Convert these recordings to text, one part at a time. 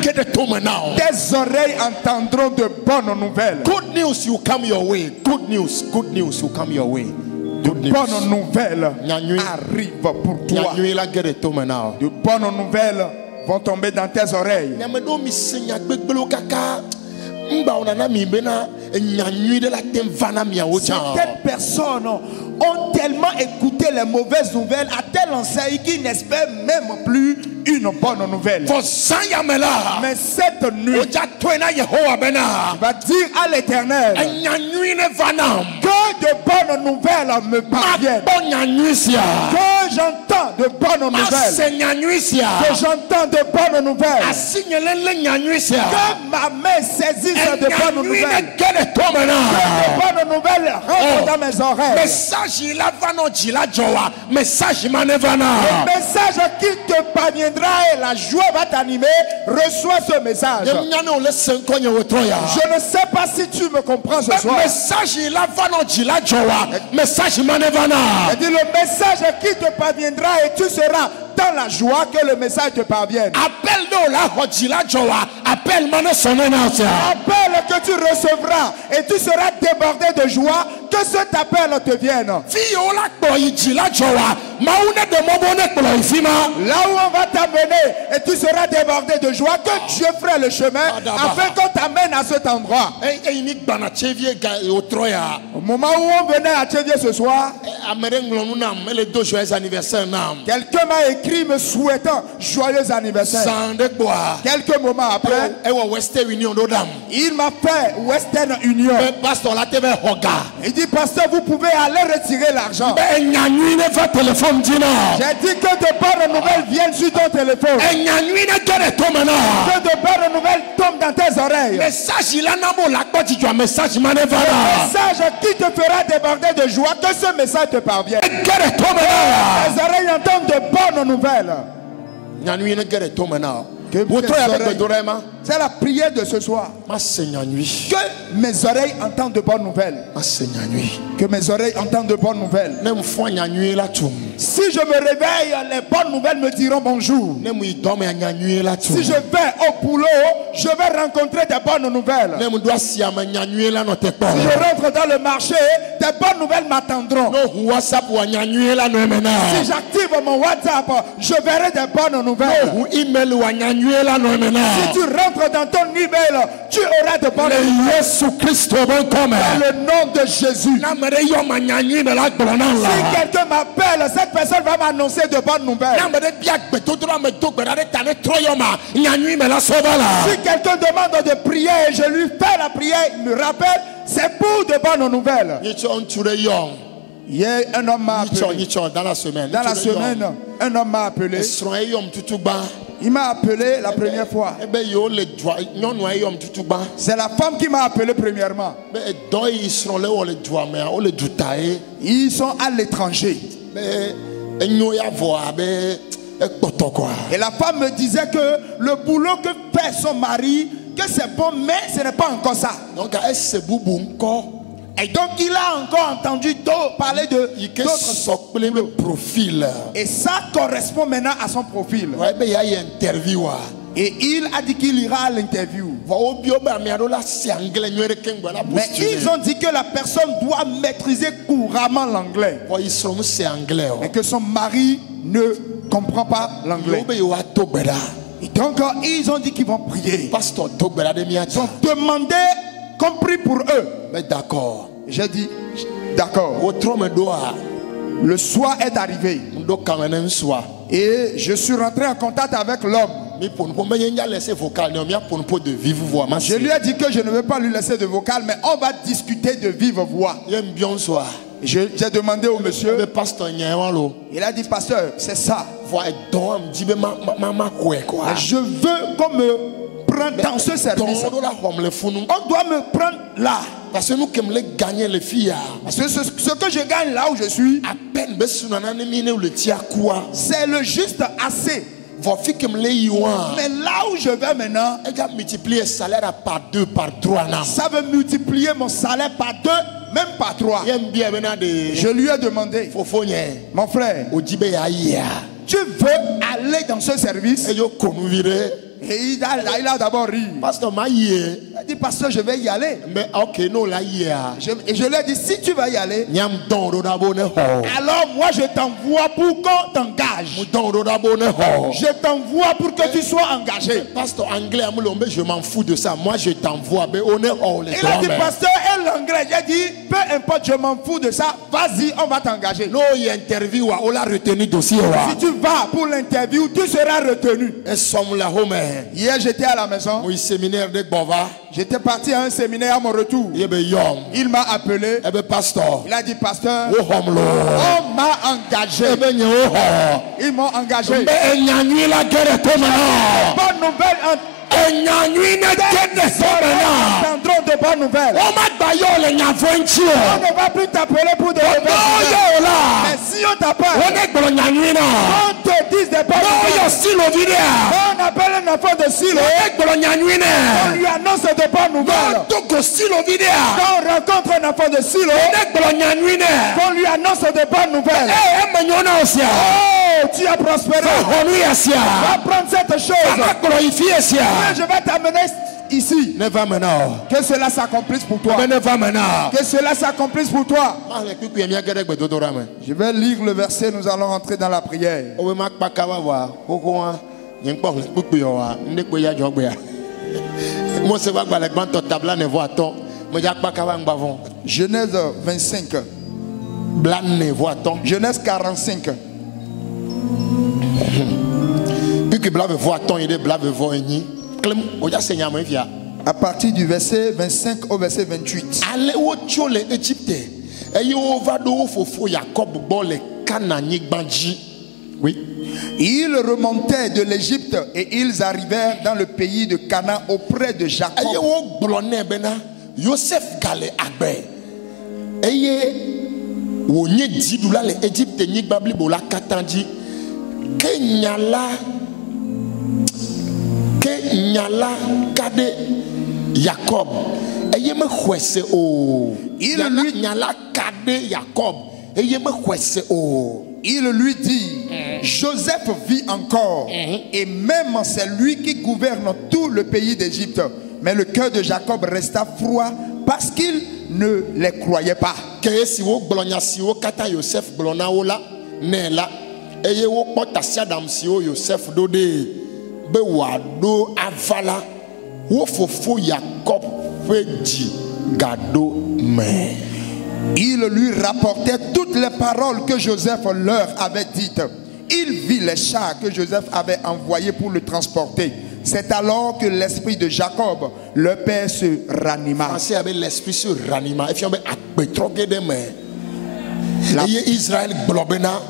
Tes oreilles entendront de bonnes nouvelles. Good news will come your way. Good news will come your way. De bonnes nouvelles arrivent pour toi. De bonnes nouvelles vont tomber dans tes oreilles. Certaines personnes ont tellement écouté les mauvaises nouvelles à telle enseigne qu'ils n'espèrent même plus une bonne nouvelle. Mais cette nuit, tu vas dire à l'Éternel que de bonnes nouvelles me parviennent, que j'entends de bonnes nouvelles, que j'entends de bonnes nouvelles, que ma main saisisse de bonnes nouvelles, que de bonnes nouvelles rentrent dans mes oreilles. Le message qui te parviendra et la joie va t'animer, reçois ce message. Je ne sais pas si tu me comprends ce soir. Il dit le message qui te parviendra et tu seras dans la joie que le message te parvienne. Appel que tu recevras et tu seras débordé de joie, que cet appel te vienne. Là où on va t'amener et tu seras débordé de joie, que Dieu fera le chemin afin qu'on t'amène à cet endroit. Au moment où on venait à Tchévier ce soir, quelqu'un m'a écrit me souhaitant joyeux anniversaire. Quelques moments après, il m'a fait Western Union. Il dit, pasteur, vous pouvez aller retirer l'argent. J'ai dit que de bonnes nouvelles viennent sur ton téléphone. Que de bonnes nouvelles tombent dans tes oreilles. Le message qui te fera déborder de joie, que ce message te parvienne. Les oreilles entendent de bonnes nouvelles. C'est la prière de ce soir. Que mes oreilles entendent de bonnes nouvelles. Que mes oreilles entendent de bonnes nouvelles. Si je me réveille, les bonnes nouvelles me diront bonjour. Si je vais au boulot, je vais rencontrer des bonnes nouvelles. Si je rentre dans le marché, des bonnes nouvelles m'attendront. Si j'active mon WhatsApp, je verrai des bonnes nouvelles. Si tu rentres dans ton email, tu auras de bonnes nouvelles. Dans le nom de Jésus. Si quelqu'un m'appelle, cette personne va m'annoncer de bonnes nouvelles. Si quelqu'un demande de prier et je lui fais la prière, il me rappelle, c'est pour de bonnes nouvelles. Hier, un homme m'a appelé. Dans la semaine, un homme m'a appelé. Il m'a appelé la première fois. C'est la femme qui m'a appelé premièrement. Ils sont à l'étranger. Et la femme me disait que le boulot que fait son mari, que c'est bon, mais ce n'est pas encore ça. Et donc il a encore entendu parler de d'autres profils. Et ça correspond maintenant à son profil. Et il a dit qu'il ira à l'interview. Mais ils ont dit que la personne doit maîtriser couramment l'anglais. Et que son mari ne comprend pas l'anglais. Et donc ils ont dit qu'ils vont prier. Ils ont demandé qu'on prie pour eux. Mais d'accord. J'ai dit d'accord. Le soir est arrivé. Et je suis rentré en contact avec l'homme. Je lui ai dit que je ne veux pas lui laisser de vocal, mais on va discuter de vive voix. J'ai demandé au monsieur. Il a dit, pasteur, c'est ça. Je veux qu'on me prenne dans ce service. On doit me prendre là. Parce que ce que je gagne là où je suis, c'est le juste assez. Mais là où je vais maintenant, ça veut multiplier mon salaire par 2, même par 3. Je lui ai demandé, mon frère, tu veux aller dans ce service? Et il a d'abord ri. Pasteur, il a dit, pasteur, je vais y aller. Mais ok, non, là, Et je lui ai dit, si tu vas y aller, alors moi je t'envoie pour qu'on t'engage. Je t'envoie pour que tu sois engagé. Pasteur anglais, je m'en fous de ça. Moi, je t'envoie. Il a dit, pasteur, et l'anglais, j'ai dit, peu importe, je m'en fous de ça. Vas-y, on va t'engager. Non, il y a interview, on l'a retenu dossier. Si tu vas pour l'interview, tu seras retenu. Hier, j'étais à la maison. J'étais parti à un séminaire à mon retour. Il m'a appelé. Il a dit, pasteur, on m'a engagé. Ils m'ont engagé. Bonne nouvelle en entendrons de bonnes nouvelles. On ne va plus t'appeler pour des mauvaises nouvelles. Mais si on t'appelle, on te dit des bonnes nouvelles. On appelle un enfant de Silo, on lui annonce de bonnes nouvelles. Quand on rencontre un enfant de Silo, on lui annonce de bonnes nouvelles. Oh, tu as prospéré. Va prendre cette chose. Je vais t'amener ici. Que cela s'accomplisse pour toi. Que cela s'accomplisse pour toi. Je vais lire le verset, nous allons entrer dans la prière. Genèse 25. Genèse 45. À partir du verset 25 au verset 28. Oui. Ils remontaient de l'Égypte et ils arrivèrent dans le pays de Canaan auprès de Jacob. Jacob. Il lui dit, Joseph vit encore, et même c'est lui qui gouverne tout le pays d'Égypte. Mais le cœur de Jacob resta froid parce qu'il ne les croyait pas. Il lui rapportait toutes les paroles que Joseph leur avait dites. Il vit les chars que Joseph avait envoyés pour le transporter. C'est alors que l'esprit de Jacob, le père, se ranima. L'esprit se ranima. Israël blobena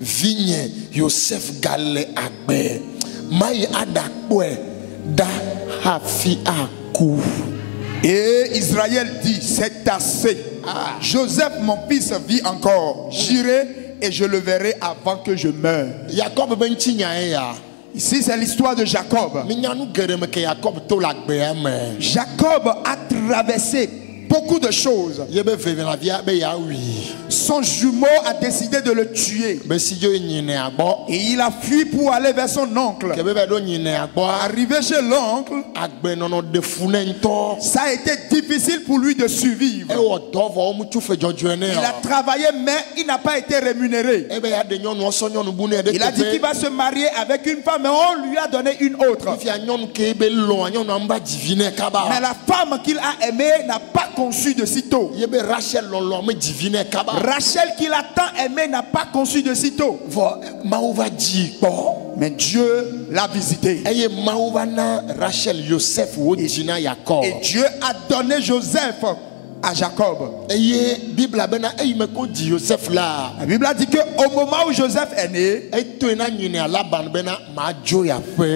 vigne Joseph Gale agbe mai adakwe da hafi aku. Et Israël dit, c'est assez. Joseph mon fils vit encore. J'irai et je le verrai avant que je meure. Ici c'est l'histoire de Jacob. Jacob a traversé beaucoup de choses. Son jumeau a décidé de le tuer. Et il a fui pour aller vers son oncle. Arrivé chez l'oncle, ça a été difficile pour lui de survivre. Il a travaillé mais il n'a pas été rémunéré. Il a dit qu'il va se marier avec une femme mais on lui a donné une autre. Mais la femme qu'il a aimée n'a pas conçu de sitôt. Rachel qu'il a tant aimé n'a pas conçu de sitôt. Mais Dieu l'a visité. Et Dieu a donné Joseph à Jacob. La Bible a dit qu'au moment où Joseph est né,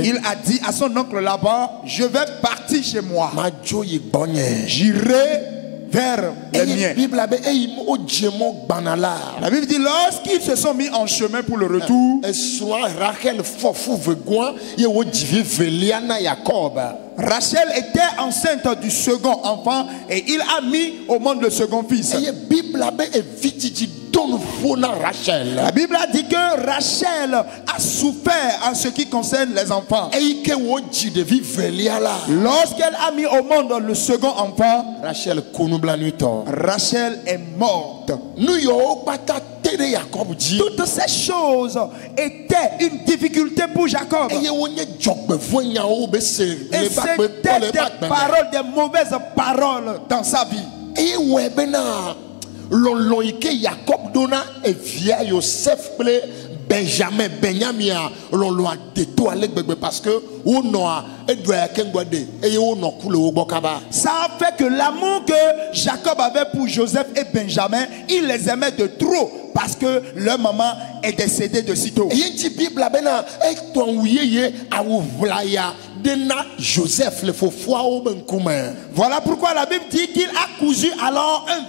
il a dit à son oncle Laban, je vais partir chez moi. J'irai vers les miens. La Bible dit lorsqu'ils se sont mis en chemin pour le retour, Rachel était enceinte du second enfant et il a mis au monde le second fils. La Bible a dit que Rachel a souffert en ce qui concerne les enfants. Lorsqu'elle a mis au monde le second enfant, Rachel est morte. Toutes ces choses étaient une difficulté pour Jacob. Et c'était des paroles, des mauvaises paroles dans sa vie. Jacob donna et via Joseph Benjamin l'on a détourné parce que ça a fait que l'amour que Jacob avait pour Joseph et Benjamin, il les aimait de trop parce que leur maman est décédée de sitôt. Voilà pourquoi la Bible dit qu'il a cousu alors un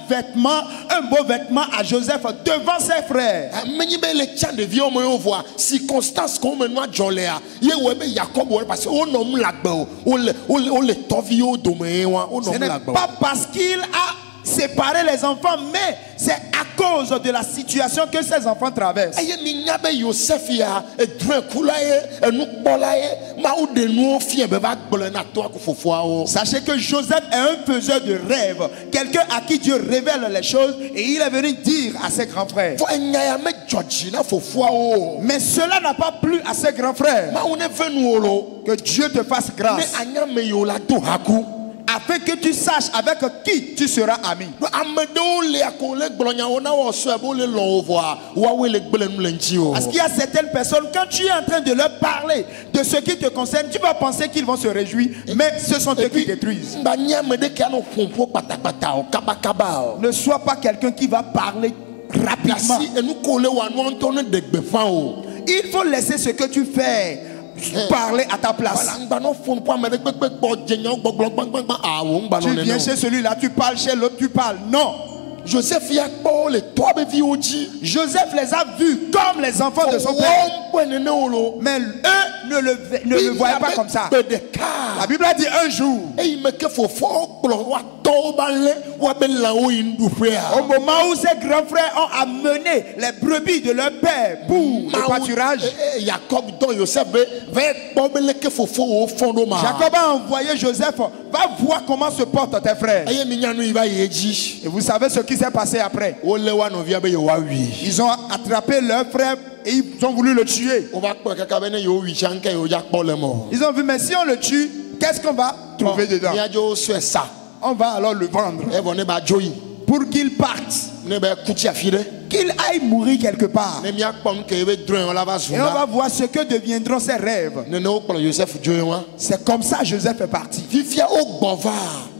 beau vêtement à Joseph devant ses frères. Ce n'est pas parce qu'il a séparé les enfants, mais c'est à cause de la situation que ces enfants traversent. Sachez que Joseph est un faiseur de rêves, quelqu'un à qui Dieu révèle les choses, et il est venu dire à ses grands frères. Mais cela n'a pas plu à ses grands frères. Que Dieu te fasse grâce, afin que tu saches avec qui tu seras ami. Parce qu'il y a certaines personnes, quand tu es en train de leur parler de ce qui te concerne, tu vas penser qu'ils vont se réjouir, mais ce sont eux qui détruisent. Ne sois pas quelqu'un qui va parler rapidement. Il faut laisser ce que tu fais parler à ta place. Tu viens chez celui-là, tu parles chez l'autre, tu parles. Non. Joseph les a vus comme les enfants de son père. Mais eux ne le voyaient pas comme ça. La Bible a dit un jour, au moment où ses grands frères ont amené les brebis de leur père pour le pâturage, Jacob a envoyé Joseph, va voir comment se portent tes frères. Et vous savez ce qui s'est passé après. Ils ont attrapé leur frère et ils ont voulu le tuer. Ils ont vu, mais si on le tue, qu'est-ce qu'on va trouver dedans? On va alors le vendre pour qu'il parte, qu'il aille mourir quelque part. Et on va voir ce que deviendront ses rêves. C'est comme ça Joseph est parti.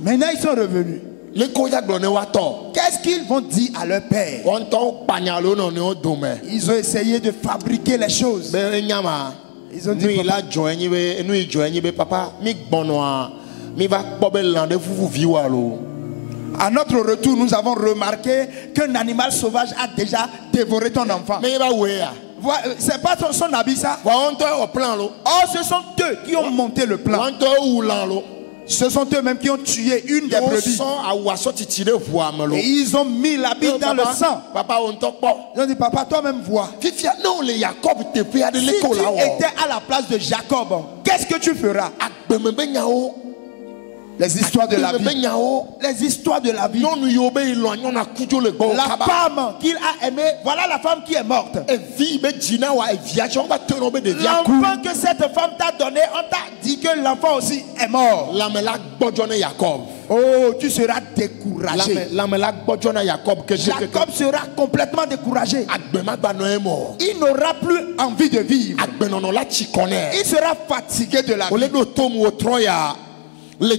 Maintenant ils sont revenus. Qu'est-ce qu'ils vont dire à leur père? Ils ont essayé de fabriquer les choses. Ils ont dit, à notre retour, nous avons remarqué qu'un animal sauvage a déjà dévoré ton enfant. C'est pas son habit ça. Oh, ce sont eux qui ont monté le plan. Ce sont eux-mêmes qui ont tué une des brebis. Et ils ont mis l'habit dans le sang. Ils ont dit, papa, toi-même vois. Si tu étais à la place de Jacob, qu'est-ce que tu feras? Les histoires de la vie. Les histoires de la vie. La femme qu'il a aimée, voilà la femme qui est morte. L'enfant que cette femme t'a donné, on t'a dit que l'enfant aussi est mort. Oh, tu seras découragé. Jacob sera complètement découragé. Il n'aura plus envie de vivre. Il sera fatigué de la vie. Les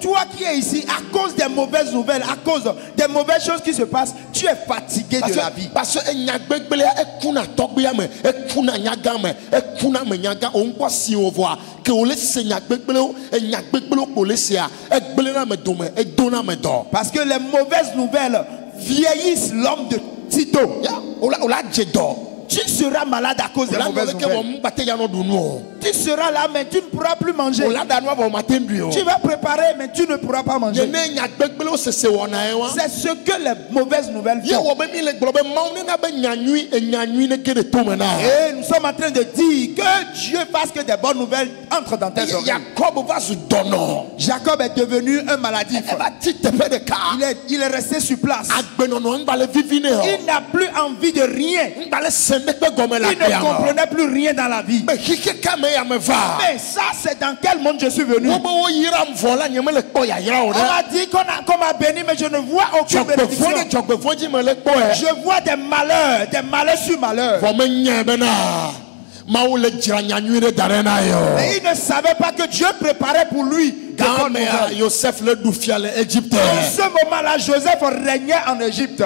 toi qui es ici, à cause des mauvaises nouvelles, à cause des mauvaises choses qui se passent, tu es fatigué de la vie. Parce que les mauvaises nouvelles vieillissent l'homme de sitôt. Tu seras malade à cause des mauvaises nouvelles. Tu seras là, mais tu ne pourras plus manger. Tu vas préparer, mais tu ne pourras pas manger. C'est ce que les mauvaises nouvelles font. Et nous sommes en train de dire que Dieu fasse que des bonnes nouvelles entrent dans tes oreilles. Jacob est devenu un maladif. Il est resté sur place. Il n'a plus envie de rien. Il ne comprenait plus rien dans la vie. Mais ça, c'est dans quel monde je suis venu? On m'a dit qu'on m'a béni, mais je ne vois aucune bénédiction. Je vois des malheurs sur malheurs. Mais il ne savait pas que Dieu préparait pour lui. En ce moment-là, Joseph régnait en Égypte.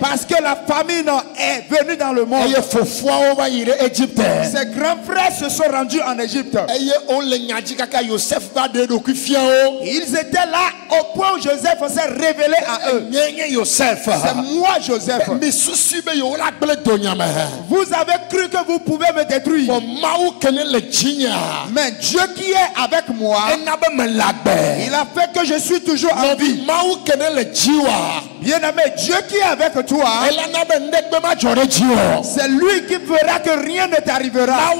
Parce que la famine est venue dans le monde. Ses grands frères se sont rendus en Égypte. Ils étaient là au point où Joseph s'est révélé à eux. C'est moi, Joseph. Vous avez cru que vous pouvez me détruire. Mais Dieu qui est avec moi, il a fait que je suis toujours en vie. Bien-aimé, Dieu qui est avec toi, c'est lui qui fera que rien ne t'arrivera.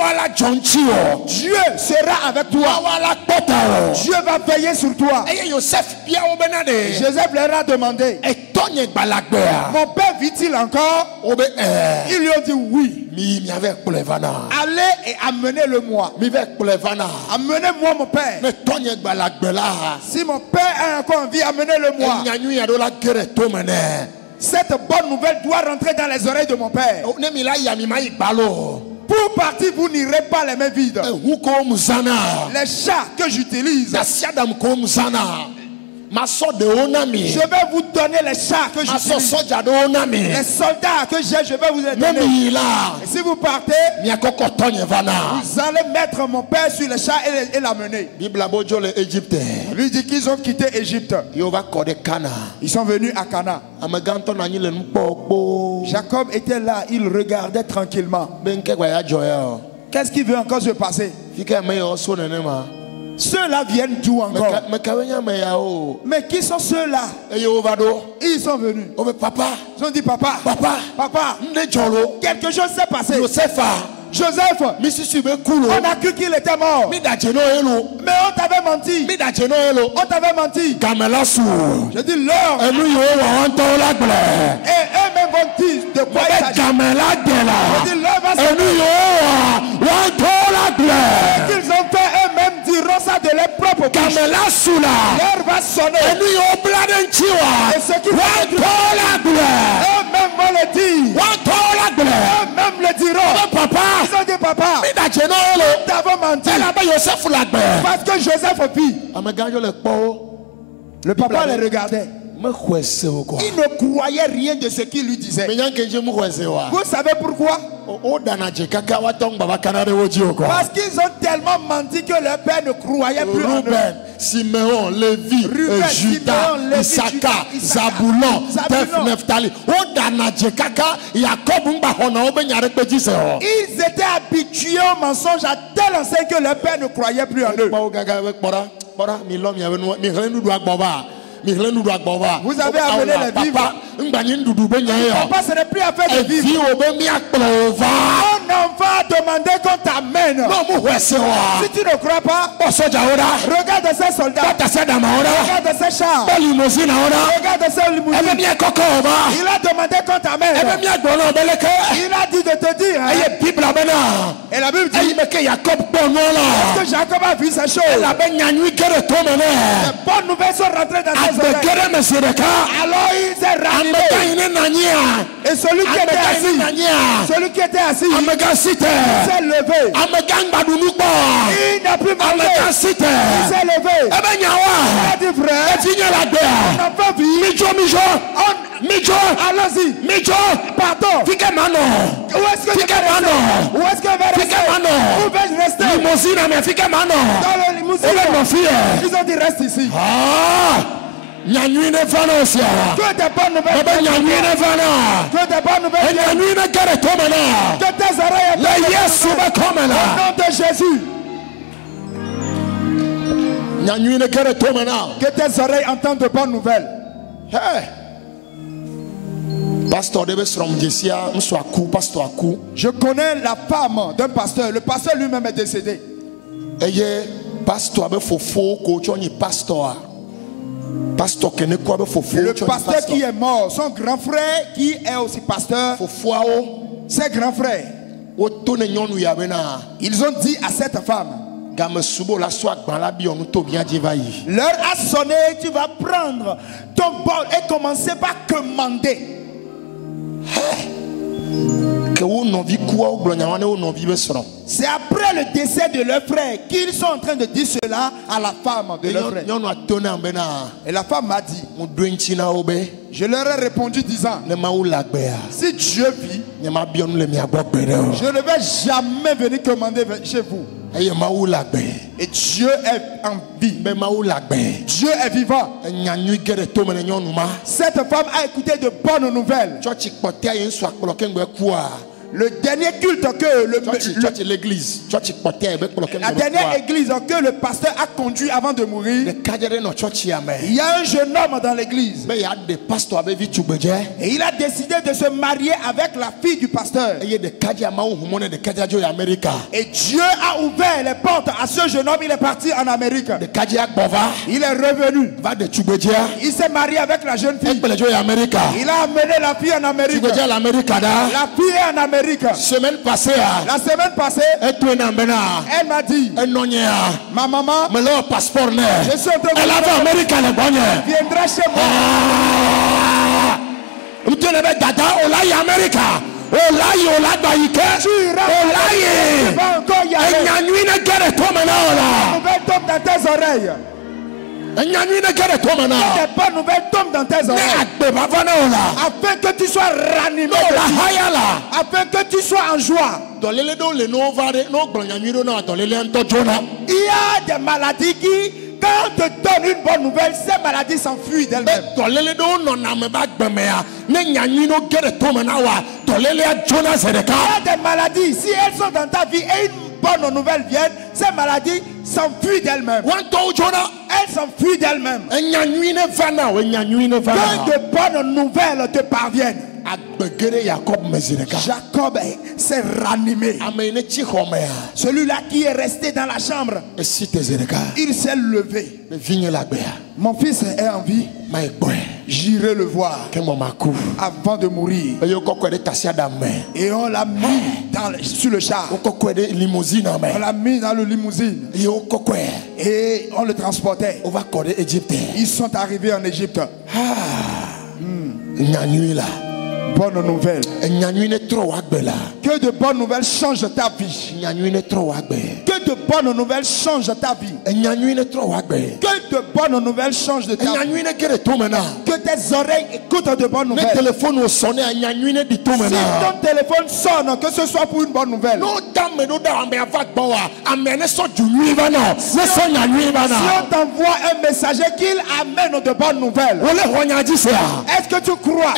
Dieu sera avec toi. Dieu va veiller sur toi. Joseph leur a demandé, mon père vit-il encore? Ils lui ont dit oui. Allez et amenez-le-moi. Amenez-moi mon père. Si mon père a encore envie, amenez-le-moi. Cette bonne nouvelle doit rentrer dans les oreilles de mon père. Pour partir, vous n'irez pas les mains vides. Les chats que j'utilise, je vais vous donner les chats que j'utilise. Les soldats que j'ai, je vais vous les donner. Et si vous partez, vous allez mettre mon père sur les chats et l'amener. Lui dit qu'ils ont quitté Égypte. Ils sont venus à Cana. Jacob était là, il regardait tranquillement. Qu'est-ce qui veut encore se passer? Ceux-là viennent d'où encore? Mais qui sont ceux-là? Ils sont venus. Ils ont dit papa, quelque chose s'est passé. Joseph, on a cru qu'il était mort. Mais on t'avait menti. On t'avait menti. Je dis leur. Et eux-mêmes vont dire de quoi il s'agit. Je dis leur va se qu'ils ont fait eux-mêmes diront ça de leur propre bouche. Leur va sonner. Et ce qui eux-mêmes vont le dire. Eux-mêmes le diront. Ils ont dit papa, nous t'avons menti. Parce que Joseph vit. Le papa les regardait. Il ne croyait rien de ce qu'il lui disait. Vous savez pourquoi? Parce qu'ils ont tellement menti que leur père ne croyait plus en eux. Simeon, Lévi, Judas, Issachar, Zabulon, Nephtali. Ils étaient habitués au mensonge à tel enseigne que leur père ne croyait plus en eux. Vous avez amené les vivres. Papa, ce n'est plus à faire de vivre. Mon enfant a demandé qu'on t'amène. Si tu ne crois pas, regarde ces soldats. Regarde ces chars. Regarde ces limousines. Il a demandé qu'on t'amène. Il a dit de te dire. Et la Bible dit que Jacob a vu ces choses. Les bonnes nouvelles sont rentrées dans ses oreilles. Alors il s'est ramené. Et celui qui était assis, s'est levé. Il n'a plus mangé. Il s'est levé. Il a dit frère, on n'a pas vu. Allons-y. Pardon. Où est-ce que je vais rester? Où vais-je rester? Dans le limousine. Ils ont dit reste ici. Que des bonnes nouvelles. Que des bonnes nouvelles. Que tes oreilles entendent. Au nom de Jésus. Que tes oreilles entendent de bonnes nouvelles. Je connais la femme d'un pasteur. Le pasteur lui-même est décédé. Le pasteur qui est mort, son grand frère qui est aussi pasteur, ses grands frères, ils ont dit à cette femme, l'heure a sonné, tu vas prendre ton bol et commencer par commander. C'est après le décès de leur frère qu'ils sont en train de dire cela à la femme de leur frère. Et la femme m'a dit, je leur ai répondu disant, si Dieu vit, je ne vais jamais venir commander chez vous. Et Dieu est en vie. Dieu est vivant. Cette femme a écouté de bonnes nouvelles. Le dernier culte que la dernière église que le pasteur a conduit avant de mourir, il y a un jeune homme dans l'église et il a décidé de se marier avec la fille du pasteur. Et Dieu a ouvert les portes à ce jeune homme. Il est parti en Amérique. Il est revenu. Il s'est marié avec la jeune fille. Il a amené la fille en Amérique. La fille est en Amérique. La semaine passée, elle m'a dit, ma maman, je suis en train de viendra chez moi. Dans tes oreilles. Que des bonnes nouvelles tombent dans tes oreilles. Afin que tu sois ranimé. Afin que tu sois en joie. Il y a des maladies qui, quand on te donne une bonne nouvelle, ces maladies s'enfuient d'elles-mêmes. Il y a des maladies, si elles sont dans ta vie et une bonne nouvelle viennent, ces maladies s'enfuient d'elles-mêmes. Elles s'enfuient d'elles-mêmes. Que de bonnes nouvelles te parviennent. Jacob s'est ranimé. Celui-là qui est resté dans la chambre, il s'est levé. Mon fils est en vie. J'irai le voir avant de mourir. Et on l'a mis sur le char. On l'a mis dans le limousine. Et on le transportait. Ils sont arrivés en Égypte. Bonne nouvelle. Que de bonnes nouvelles changent ta vie. Que de bonnes nouvelles changent ta vie. Que de bonnes nouvelles changent de ta vie. Que tes oreilles écoutent de bonnes nouvelles. Si ton téléphone sonne, que ce soit pour une bonne nouvelle. Si on t'envoie un messager qu'il amène de bonnes nouvelles. Est-ce que tu crois?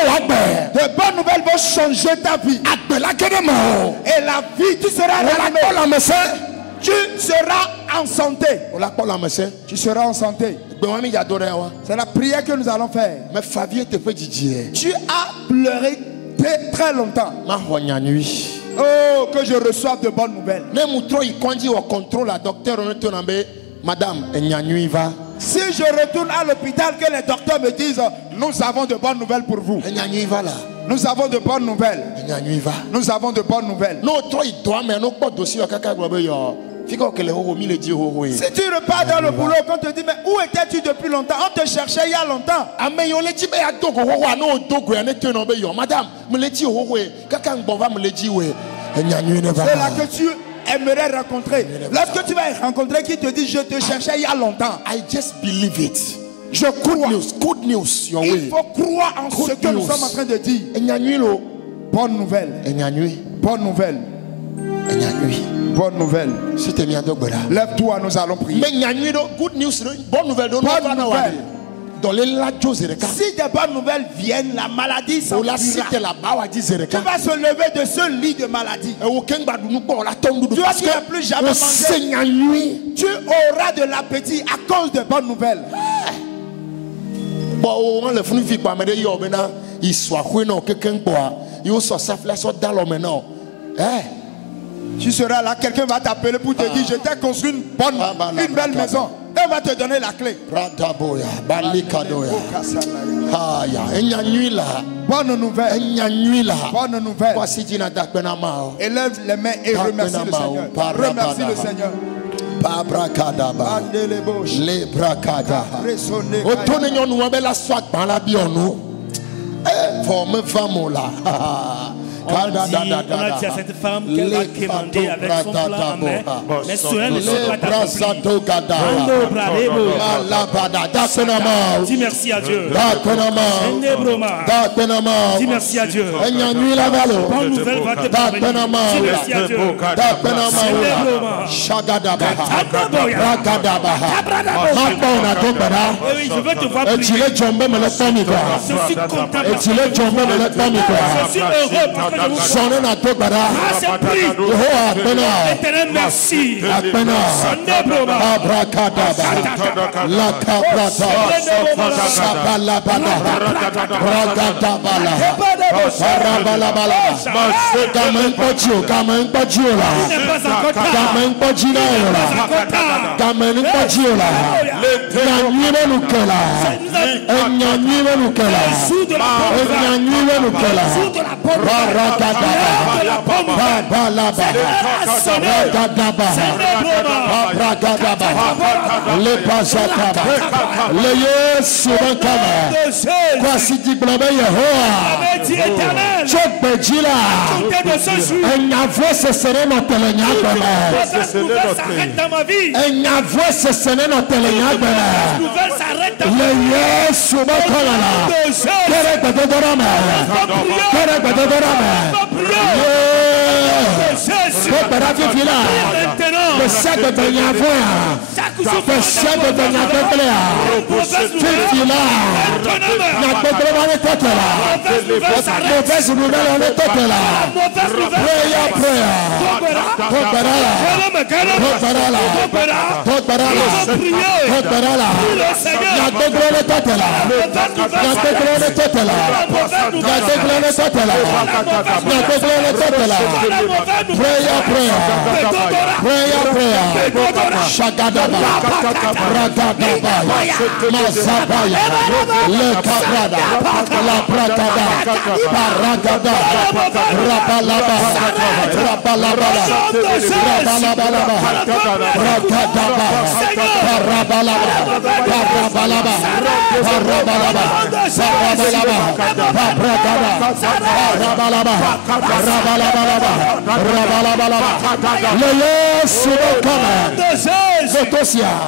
De bonnes nouvelles vont changer ta vie. Et la vie, tu seras ranimé. Tu seras en santé. Tu seras en santé. C'est la prière que nous allons faire. Tu as pleuré très longtemps. Oh, que je reçoive de bonnes nouvelles. Madame, si je retourne à l'hôpital, que les docteurs me disent, nous avons de bonnes nouvelles pour vous. Nous avons de bonnes nouvelles. Nous avons de bonnes nouvelles. Si tu repars dans le boulot, quand on te dit, mais où étais-tu depuis longtemps? On te cherchait il y a longtemps. C'est là que tu aimerais rencontrer. Lorsque tu vas rencontrer qui te dit, je te cherchais il y a longtemps. I just believe it. Je crois. Good news. Il faut croire en ce que nous sommes en train de dire. Bonne nouvelle. Bonne nouvelle. Bonne bonne nouvelle. Lève-toi, nous allons prier. Good news, bonne nouvelle. Bonne nouvelle. Si des bonnes nouvelles viennent, la maladie s'enfuira. Tu vas se lever de ce lit de maladie. Tu vas ne plus jamais manger. Tu auras de l'appétit à cause de bonnes nouvelles. Tu seras là, quelqu'un va t'appeler pour te dire: je t'ai construit une belle maison. Et on va te donner la clé. Bonne nouvelle. Bonne nouvelle. Élève les mains et remercie le Seigneur. Remercie le Seigneur. On a dit à cette femme qu'elle va quémander avec son plan en main, mais cela ne sera pas accompli. Dis merci à Dieu. Dis merci à Dieu. Bonne nouvelle va te parvenir. Dis merci à Dieu. Oui, je veux te voir prier. Je suis content. Je suis heureux parce que Éternel, merci.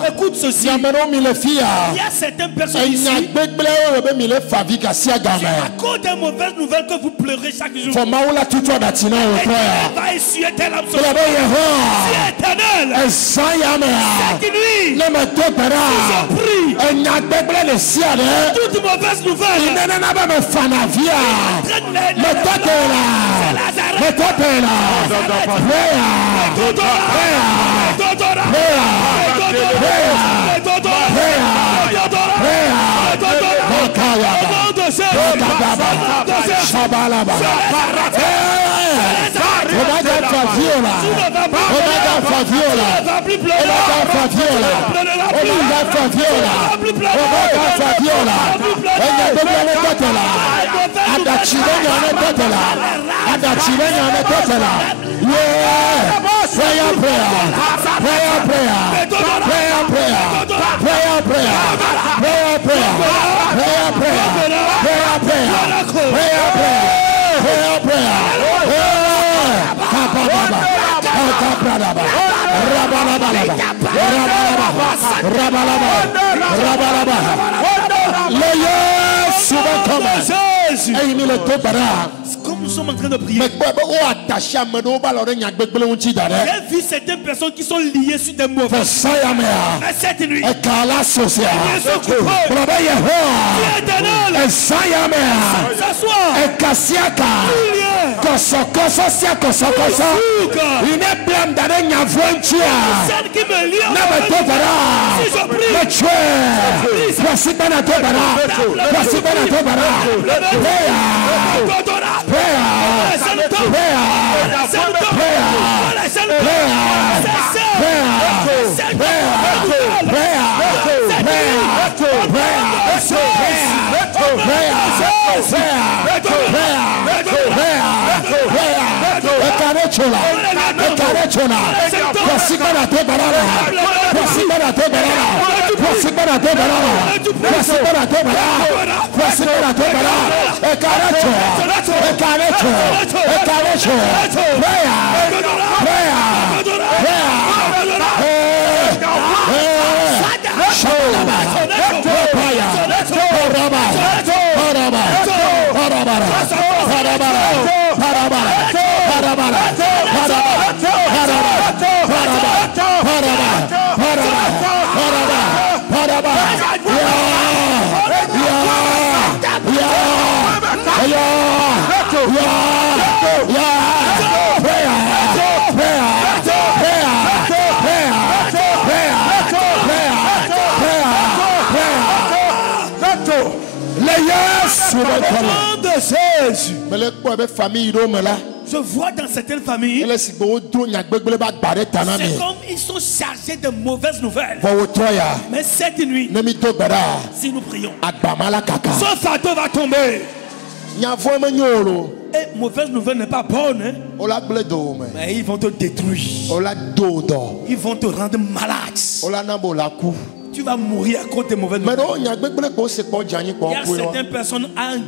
Écoute ceci. Il y a certaines personnes ici à cause des mauvaises nouvelles que vous pleurez chaque jour. Et va essuyer tes larmes. C'est éternel. Cette nuit, je prie. Toute mauvaise nouvelle. sommes en train de prier, j'ai vu certaines personnes qui sont liées sur des mauvais. Mais cette nuit, ils sont coupés. Éternel, s'asseoir. Celle qui me lie en si je prie, je vois dans certaines familles, c'est comme ils sont chargés de mauvaises nouvelles. Mais cette nuit, si nous prions, ce fardeau va tomber. Et mauvaise nouvelle n'est pas bonne, hein? Mais ils vont te détruire. Ils vont te rendre malade. Tu vas mourir à cause des mauvaises nouvelles. Il y a certaines personnes, en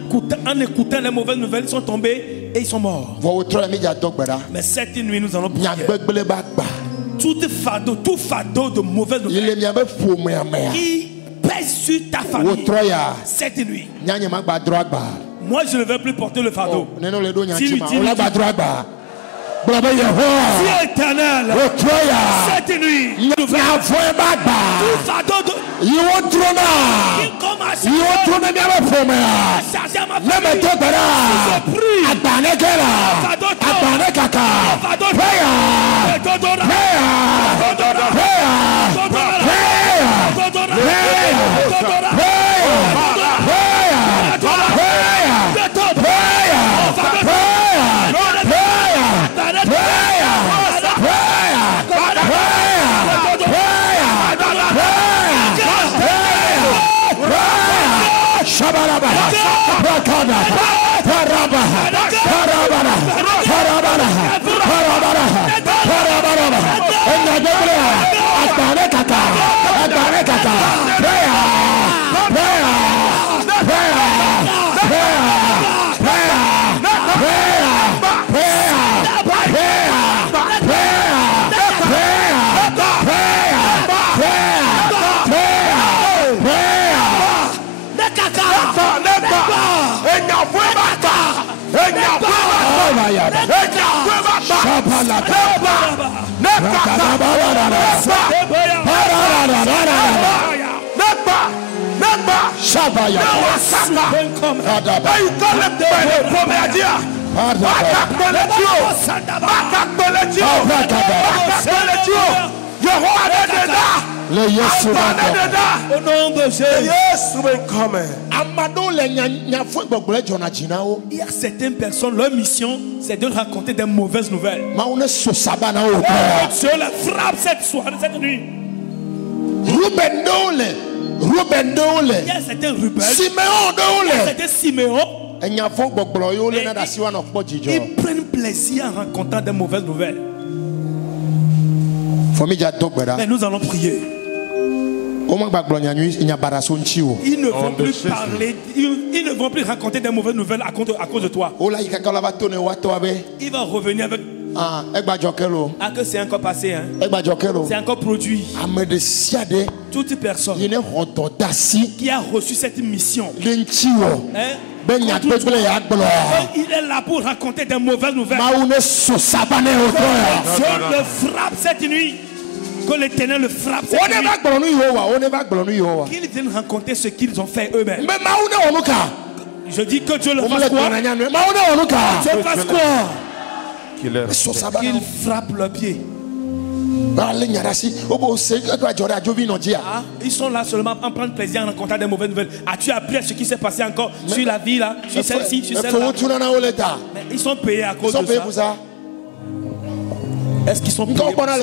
écoutant les mauvaises nouvelles, ils sont tombés et ils sont morts. Mais cette nuit, nous allons prier. Tout fardeau de mauvaises nouvelles qui pèse sur ta famille cette nuit. Moi, je ne vais plus porter le fardeau. Dis-lui. Si éternel, cette nuit, tout fardeau de qui commence à charger ma famille, je au nom de Jésus. Il y a certaines personnes, leur mission, c'est de raconter des mauvaises nouvelles. Dieu les frappe cette soirée, cette nuit. Il y a certains Ruben, il y a certains Siméon. Ils prennent plaisir en racontant des mauvaises nouvelles. Mais nous allons prier. Ils ne vont plus parler, ils ne vont plus raconter des mauvaises nouvelles à cause de toi. Il va revenir avec que c'est encore passé, hein? C'est encore produit. Toute personne qui a reçu cette mission, hein? Il est là pour raconter des mauvaises nouvelles. Dieu le frappe cette nuit. Que l'Éternel le frappe cette nuit. Qu'ils viennent raconter ce qu'ils ont fait eux-mêmes. Je dis que Dieu le fasse quoi? Dieu fasse quoi? Qu'il frappe le pied. Ils sont là seulement en prendre plaisir en racontant des mauvaises nouvelles. As-tu appris à ce qui s'est passé encore sur la vie là, sur celle-ci, sur celle-là? Mais ils sont payés à cause de ça. Est-ce qu'ils sont payés pour ça?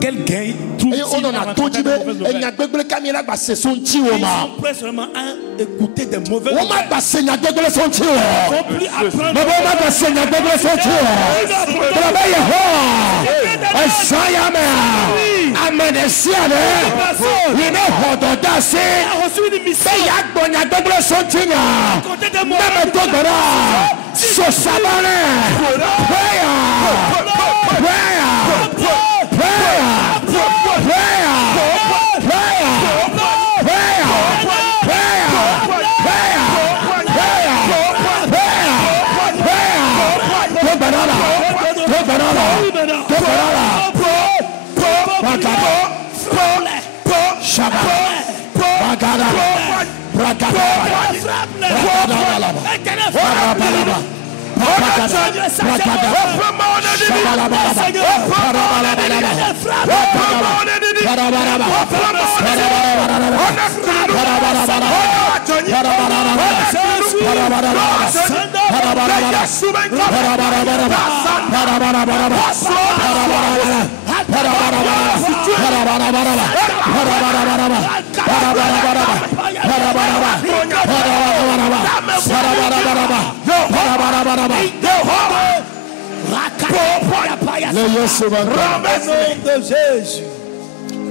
Quel gain trouve-t-il dans raconter des mauvaises nouvelles? Ils sont prêts seulement à écouter des mauvaises nouvelles. Ils ne vont plus apprendre.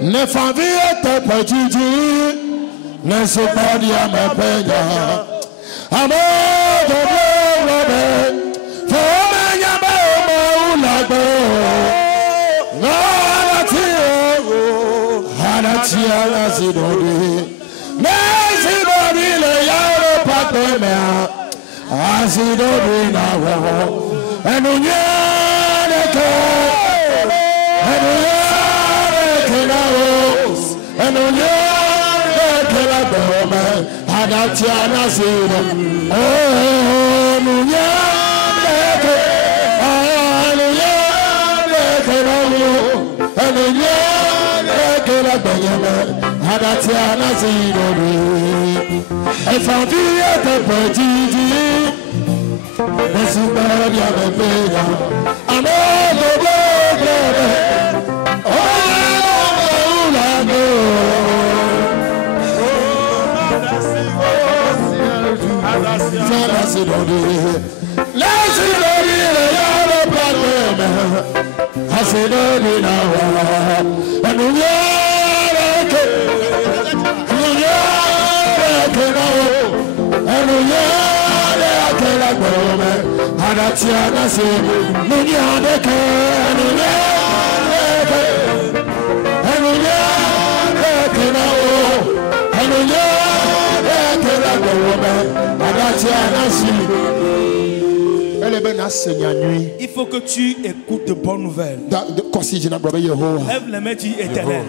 Ne favete pejiji, ne sopadia me penya. Amado robe, fome nyame maulago. Hanatia nasidori, nasidori le yaro patemea, asidori na wo, enunyane ke, Hanatia il faut que tu écoutes de bonnes nouvelles. Lève les mains, dis Éternel.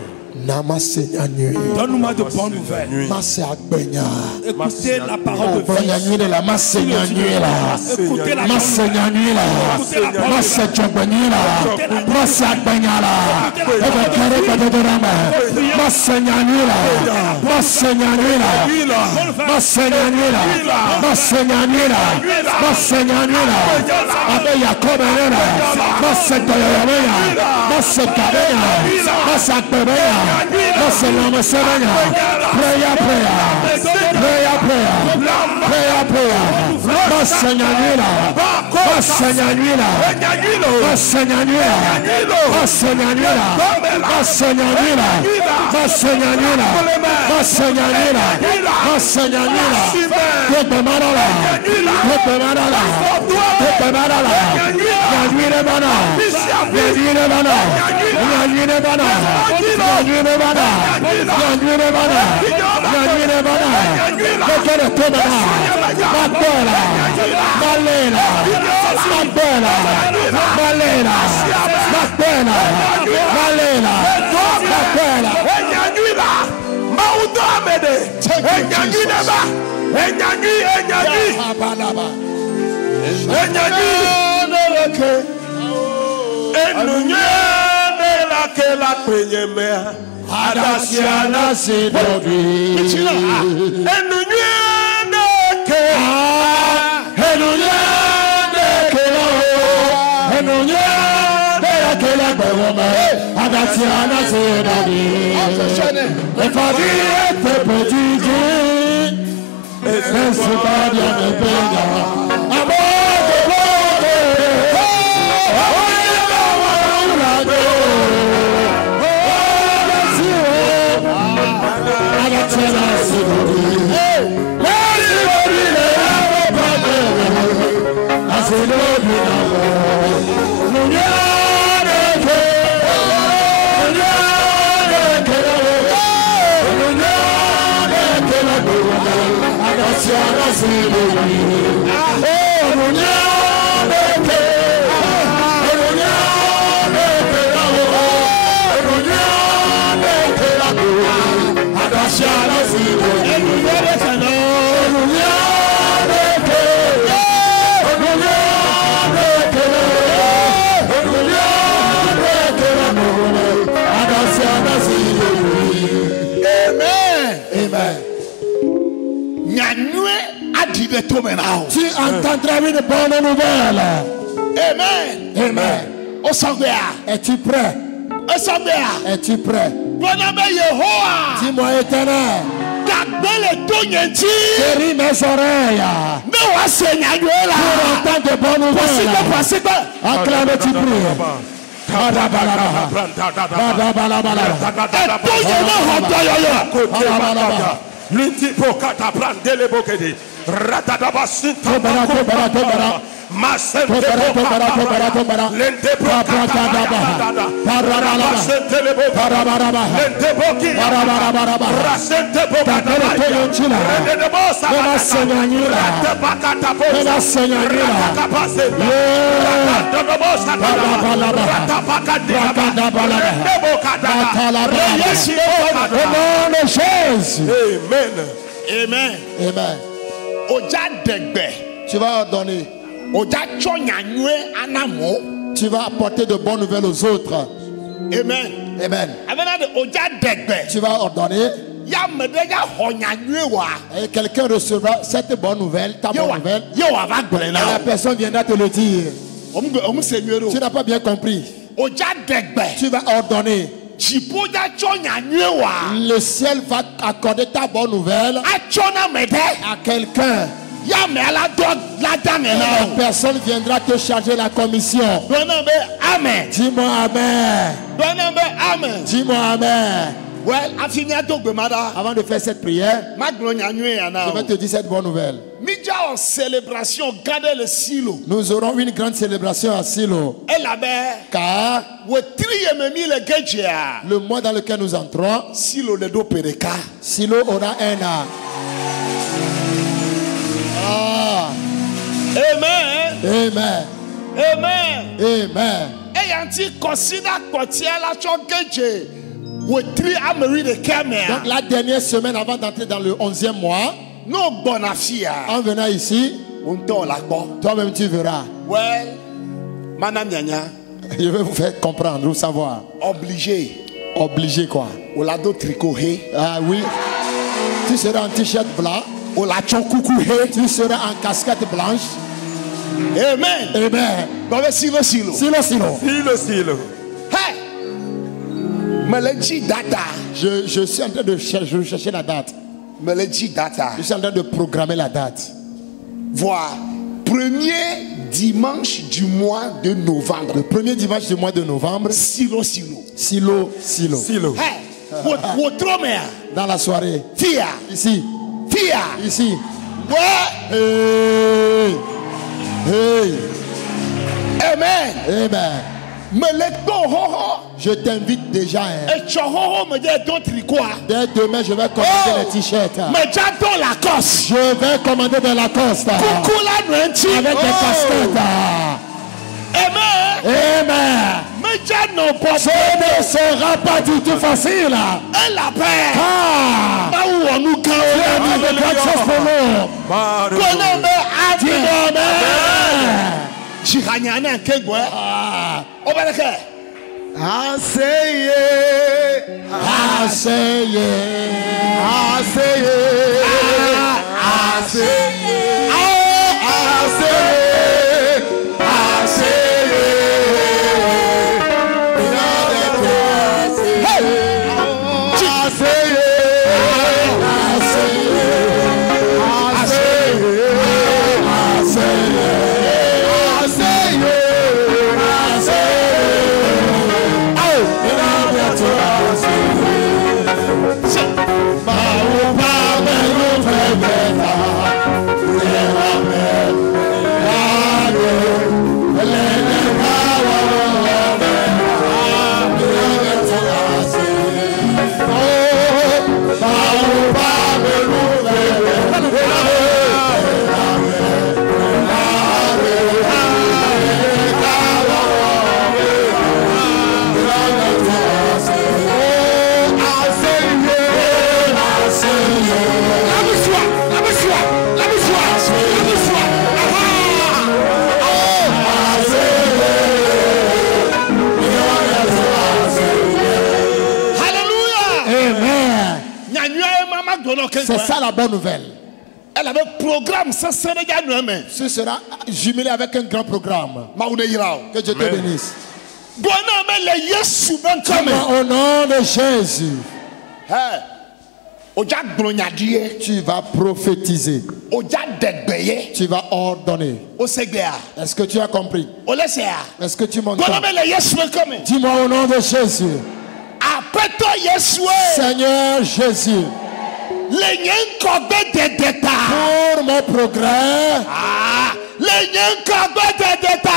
Donne-moi de bonnes nouvelles. Écoutez la parole de vie. Écoutez la parole Tu entendras une bonne nouvelle. Amen. Amen. Es-tu prêt? Es-tu prêt? Dis-moi, Éternel. Guéris mes oreilles. Pour entendre de bonnes nouvelles. Acclame, tu pries. Amen. Amen. Tu vas ordonner. Tu vas apporter de bonnes nouvelles aux autres. Amen. Amen. Tu vas ordonner. Et quelqu'un recevra cette bonne nouvelle, ta bonne nouvelle. Et la personne viendra te le dire. Tu n'as pas bien compris. Tu vas ordonner. Le ciel va accorder ta bonne nouvelle à quelqu'un. La personne viendra te charger la commission. Amen. Dis-moi amen. Dis-moi amen. Avant de faire cette prière, je vais te dire cette bonne nouvelle. Nous aurons une grande célébration à Silo. Car le mois dans lequel nous entrons, Silo aura un an. Amen. Amen. Amen. Amen. Donc la dernière semaine avant d'entrer dans le 11e mois, en venant ici, toi-même tu verras. Je vais vous faire comprendre, vous savoir. Obligé quoi? Ah oui. Tu seras en t-shirt blanc. Tu seras en casquette blanche. Amen. Amen. Silo. Hey. Je suis en train de chercher la date. Je suis en train de programmer la date. Voir. premier dimanche du mois de novembre. Le premier dimanche du mois de novembre. Silo. Hey, dans la soirée. Fia. Ici. Ouais. Hey. Amen. Je t'invite déjà. Dès demain, je vais commander les t-shirts. Je vais commander de Lacoste. Avec des casquettes. Amen. Ce ne sera pas du tout facile. C'est ça la bonne nouvelle. Elle avait un programme, ça serait bien. Ce sera jumelé avec un grand programme. Que Dieu te bénisse. Au nom de Jésus. Tu vas prophétiser. Tu vas ordonner. Est-ce que tu as compris? Est-ce que tu m'entends? Dis-moi au nom de Jésus. Seigneur Jésus. Pour mon progrès.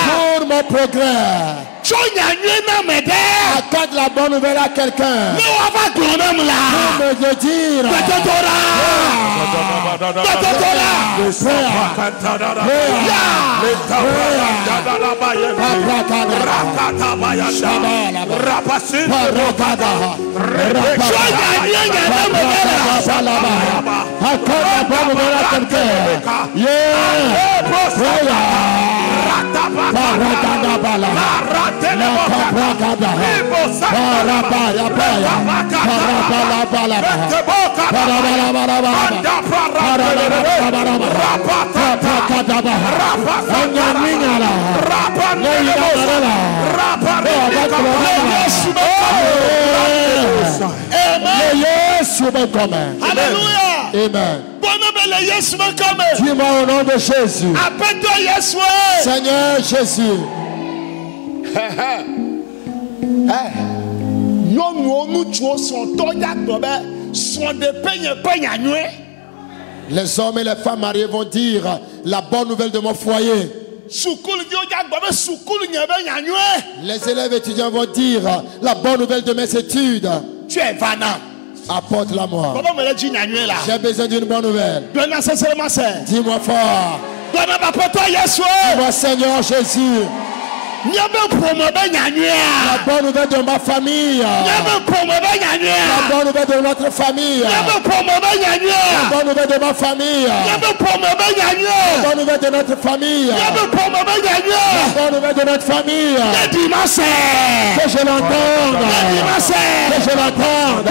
Pour mon progrès. Accorde la bonne nouvelle à quelqu'un. Pour me dire. Accorde la bonne nouvelle à quelqu'un. Alléluia. Amen. Dis-moi au nom de Jésus. Seigneur Jésus. Les hommes et les femmes mariés vont dire la bonne nouvelle de mon foyer. Les élèves étudiants vont dire la bonne nouvelle de mes études. Tu es vana. Apporte-la moi. J'ai besoin d'une bonne nouvelle. Dis-moi fort. Dis-moi Seigneur Jésus. La bonne nouvelle de ma famille. La bonne nouvelle de notre famille. La bonne nouvelle de ma famille. La bonne nouvelle de notre famille. La bonne nouvelle de notre famille. Que je l'entende. Que je l'entende.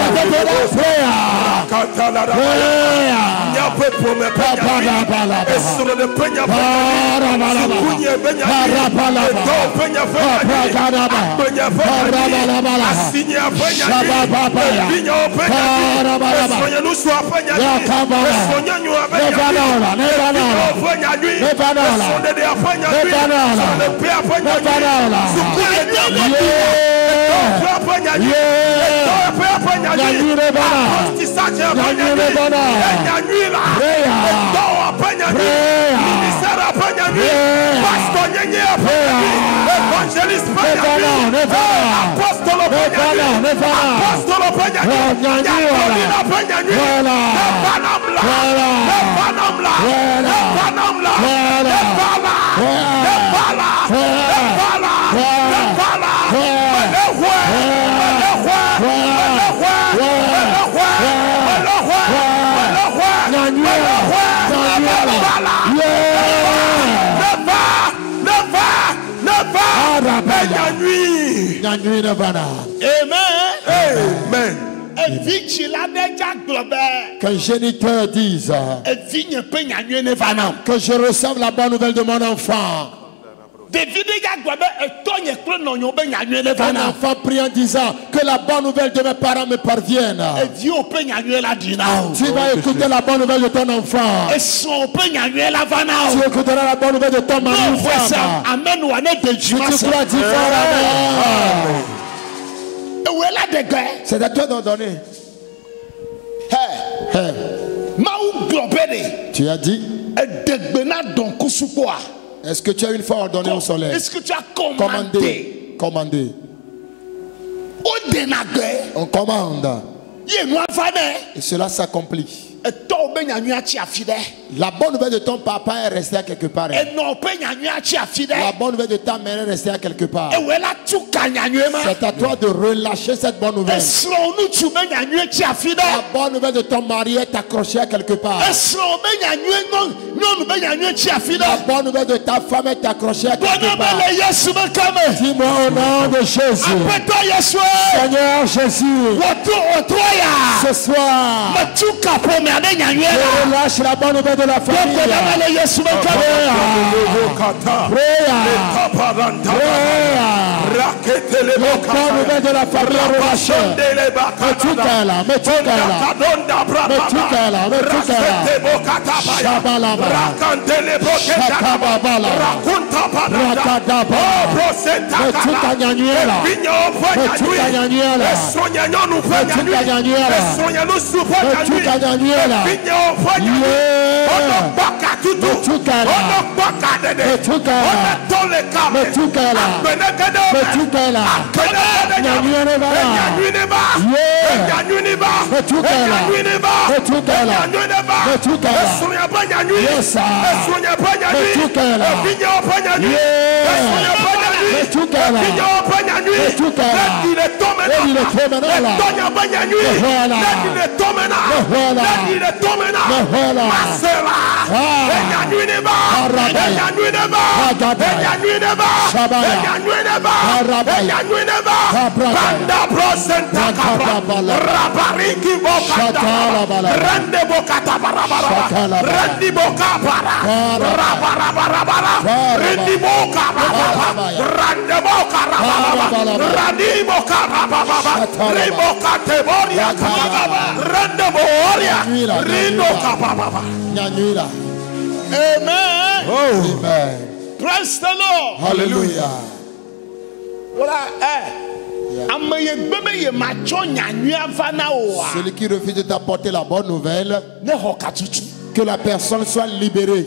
Amen. Qu'un géniteur dise que je reçoive la bonne nouvelle de mon enfant. Un enfant prie en disant que la bonne nouvelle de mes parents me parvienne. Tu vas écouter la bonne nouvelle de ton enfant. Tu écouteras la bonne nouvelle de ton mari. Si tu crois, dis amen. C'est à toi d'en donner. Tu as dit, est-ce que tu as une fois ordonné au soleil? Est-ce que tu as commandé? On commande. Et cela s'accomplit. La bonne nouvelle de ton papa est restée à quelque part. La bonne nouvelle de ta mère est restée à quelque part. C'est à toi de relâcher cette bonne nouvelle. La bonne nouvelle de ton mari est accrochée à quelque part. La bonne nouvelle de ta femme est accrochée à quelque part. Dis-moi au nom de Jésus. Seigneur Jésus, ce soir, je relâche la bonne nouvelle de la famille. La bonne nouvelle de la famille relâchée. Amen. Praise the Lord. Hallelujah. Voilà. Celui qui refuse de t'apporter la bonne nouvelle, que la personne soit libérée,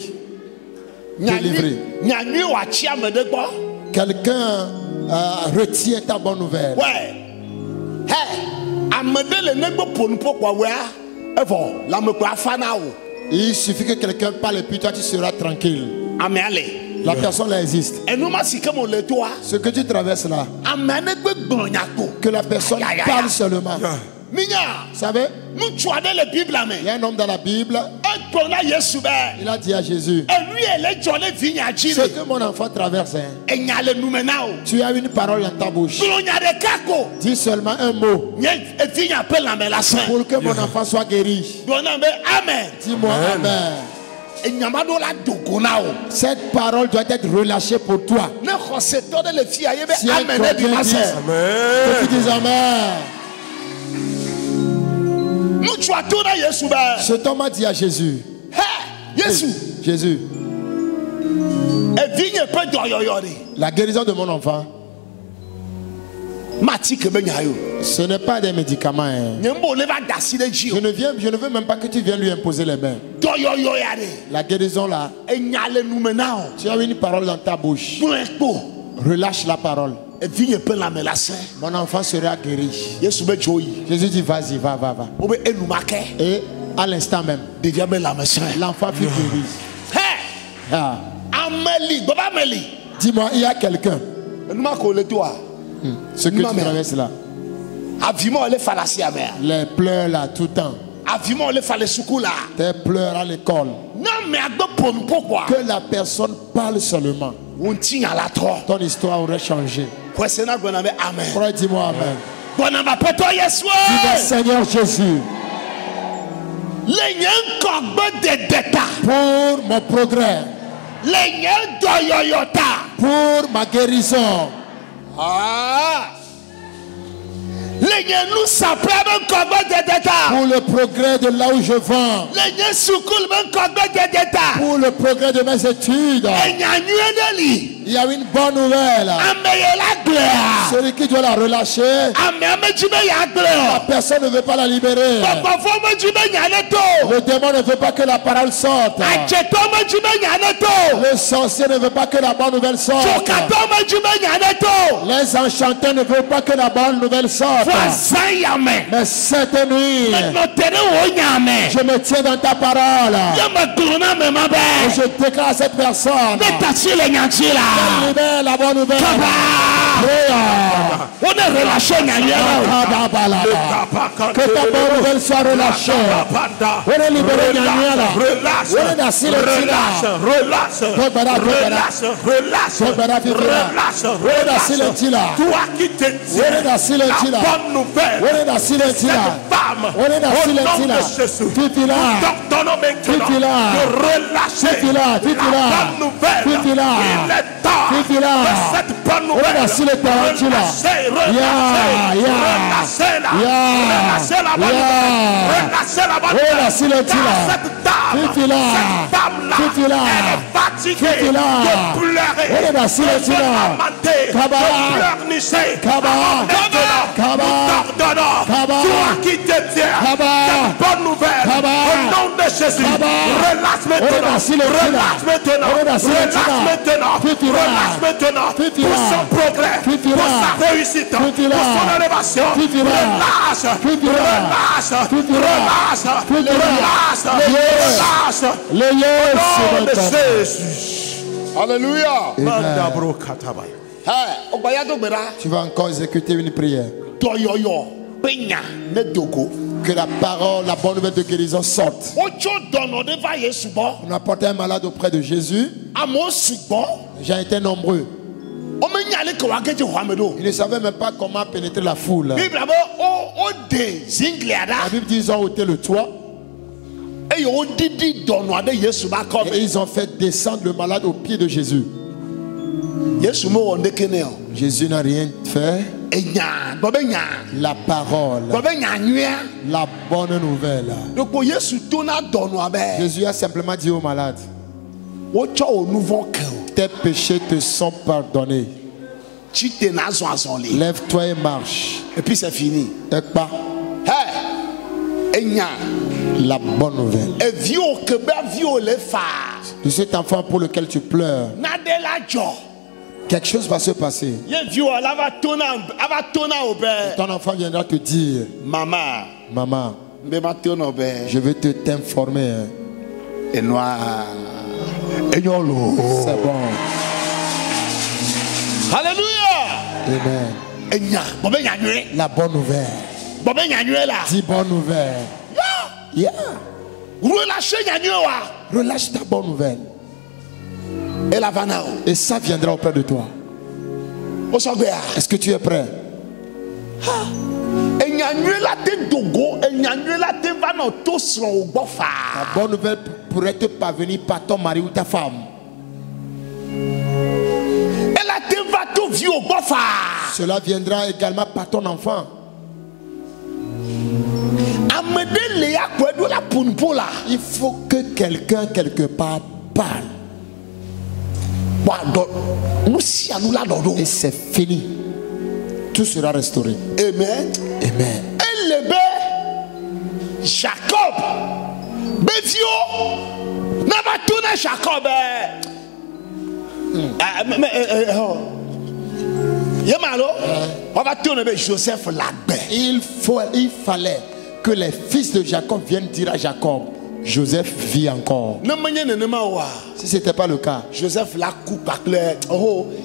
délivrée. Quelqu'un retient ta bonne nouvelle. Il suffit que quelqu'un parle et puis toi tu seras tranquille. La personne là existe. Ce que tu traverses là, que la personne parle seulement. Vous savez, il y a un homme dans la Bible, il a dit à Jésus, ce que mon enfant traverse, tu as une parole dans ta bouche. Dis seulement un mot pour que mon enfant soit guéri. Dis-moi amen. Cette parole doit être relâchée pour toi. Si un chrétien dit, que tu dis Amen. Cet homme a dit à Jésus, Jésus, la guérison de mon enfant, ce n'est pas des médicaments. Hein. Je ne veux même pas que tu viennes lui imposer les mains. La guérison là, tu as une parole dans ta bouche. Relâche la parole. Mon enfant sera guéri. Jésus dit vas-y, va. Et à l'instant même, l'enfant fut guéri. Dis-moi, il y a quelqu'un. Ce que tu traverses là. Les pleurs là tout le temps. Tes pleurs à l'école. Que la personne parle seulement. Ton histoire aurait changé. Dis-moi Amen. Dis-moi Seigneur Jésus. Pour mon progrès. Pour ma guérison. Pour le progrès de là où je vends. Pour le progrès de mes études. Il y a une bonne nouvelle. Celui qui doit la relâcher, la personne ne veut pas la libérer. Le démon ne veut pas que la parole sorte. Le sorcier ne veut pas que la bonne nouvelle sorte. Les enchanteurs ne veulent pas que la bonne nouvelle sorte. Mais cette nuit, je me tiens dans ta parole. Et je déclare à cette personne, libère la bonne nouvelle. Que ta bonne nouvelle soit relâchée. On est libéré. Pour son progrès, pour sa réussite, pour son élévation. Alléluia. Tu vas encore exécuter une prière. Que la parole, la bonne nouvelle de guérison sorte. On a porté un malade auprès de Jésus. Les gens étaient nombreux. Ils ne savaient même pas comment pénétrer la foule. La Bible dit qu'ils ont ôté le toit. Et ils ont fait descendre le malade au pied de Jésus. Jésus n'a rien fait. La parole, la bonne nouvelle. Jésus a simplement dit au malade, tes péchés te sont pardonnés. Lève-toi et marche. Et puis c'est fini. Et pas. La bonne nouvelle. De cet enfant pour lequel tu pleures, quelque chose va se passer. Ton enfant viendra te dire, maman, je vais t'informer. C'est bon. Alléluia. Amen. La bonne nouvelle. Dis bonne nouvelle. Yeah. Relâche ta bonne nouvelle. Et ça viendra auprès de toi. Est-ce que tu es prêt? bonne nouvelle pourrait te parvenir par ton mari ou ta femme. Cela viendra également par ton enfant. Il faut que quelqu'un quelque part parle. Et c'est fini. Tout sera restauré. Amen. Amen. Jacob, Bézio, n'a pas tourné Jacob. On va tourner Joseph là-bas. Il fallait que les fils de Jacob viennent dire à Jacob, Joseph vit encore. Si ce n'était pas le cas, Joseph la coupe avec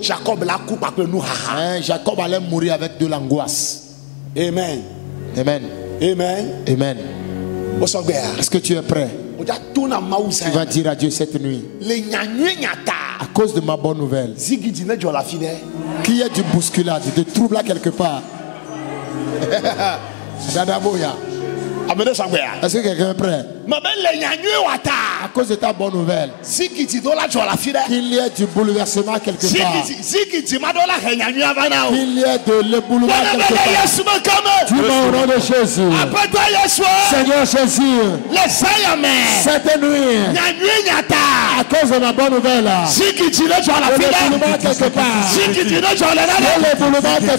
Jacob la coupe avec nous. Jacob allait mourir avec de l'angoisse. Amen. Amen. Amen. Amen. Est-ce que tu es prêt? Tu vas dire à Dieu cette nuit, à cause de ma bonne nouvelle, qu'il y ait du bousculade, de trouble là quelque part. Dadaboya. Est-ce que quelqu'un est prêt? À cause de ta bonne nouvelle, qu'il y ait du bouleversement quelque part, qu'il y ait de l'éboulement quelque part. Du nom au nom de Jésus, Seigneur Jésus, cette nuit, à cause de ma bonne nouvelle, l'éboulement quelque part, l'éboulement quelque part.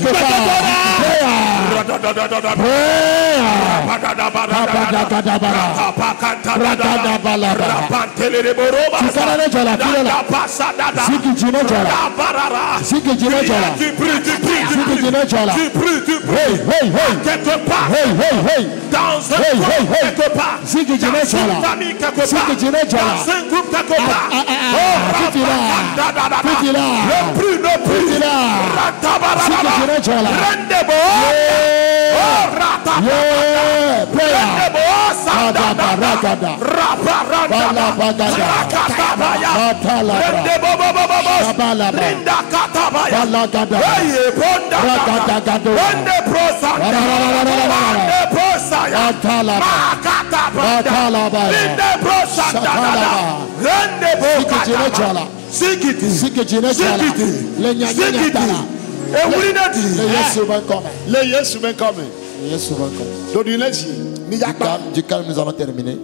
Du calme, nous allons terminer.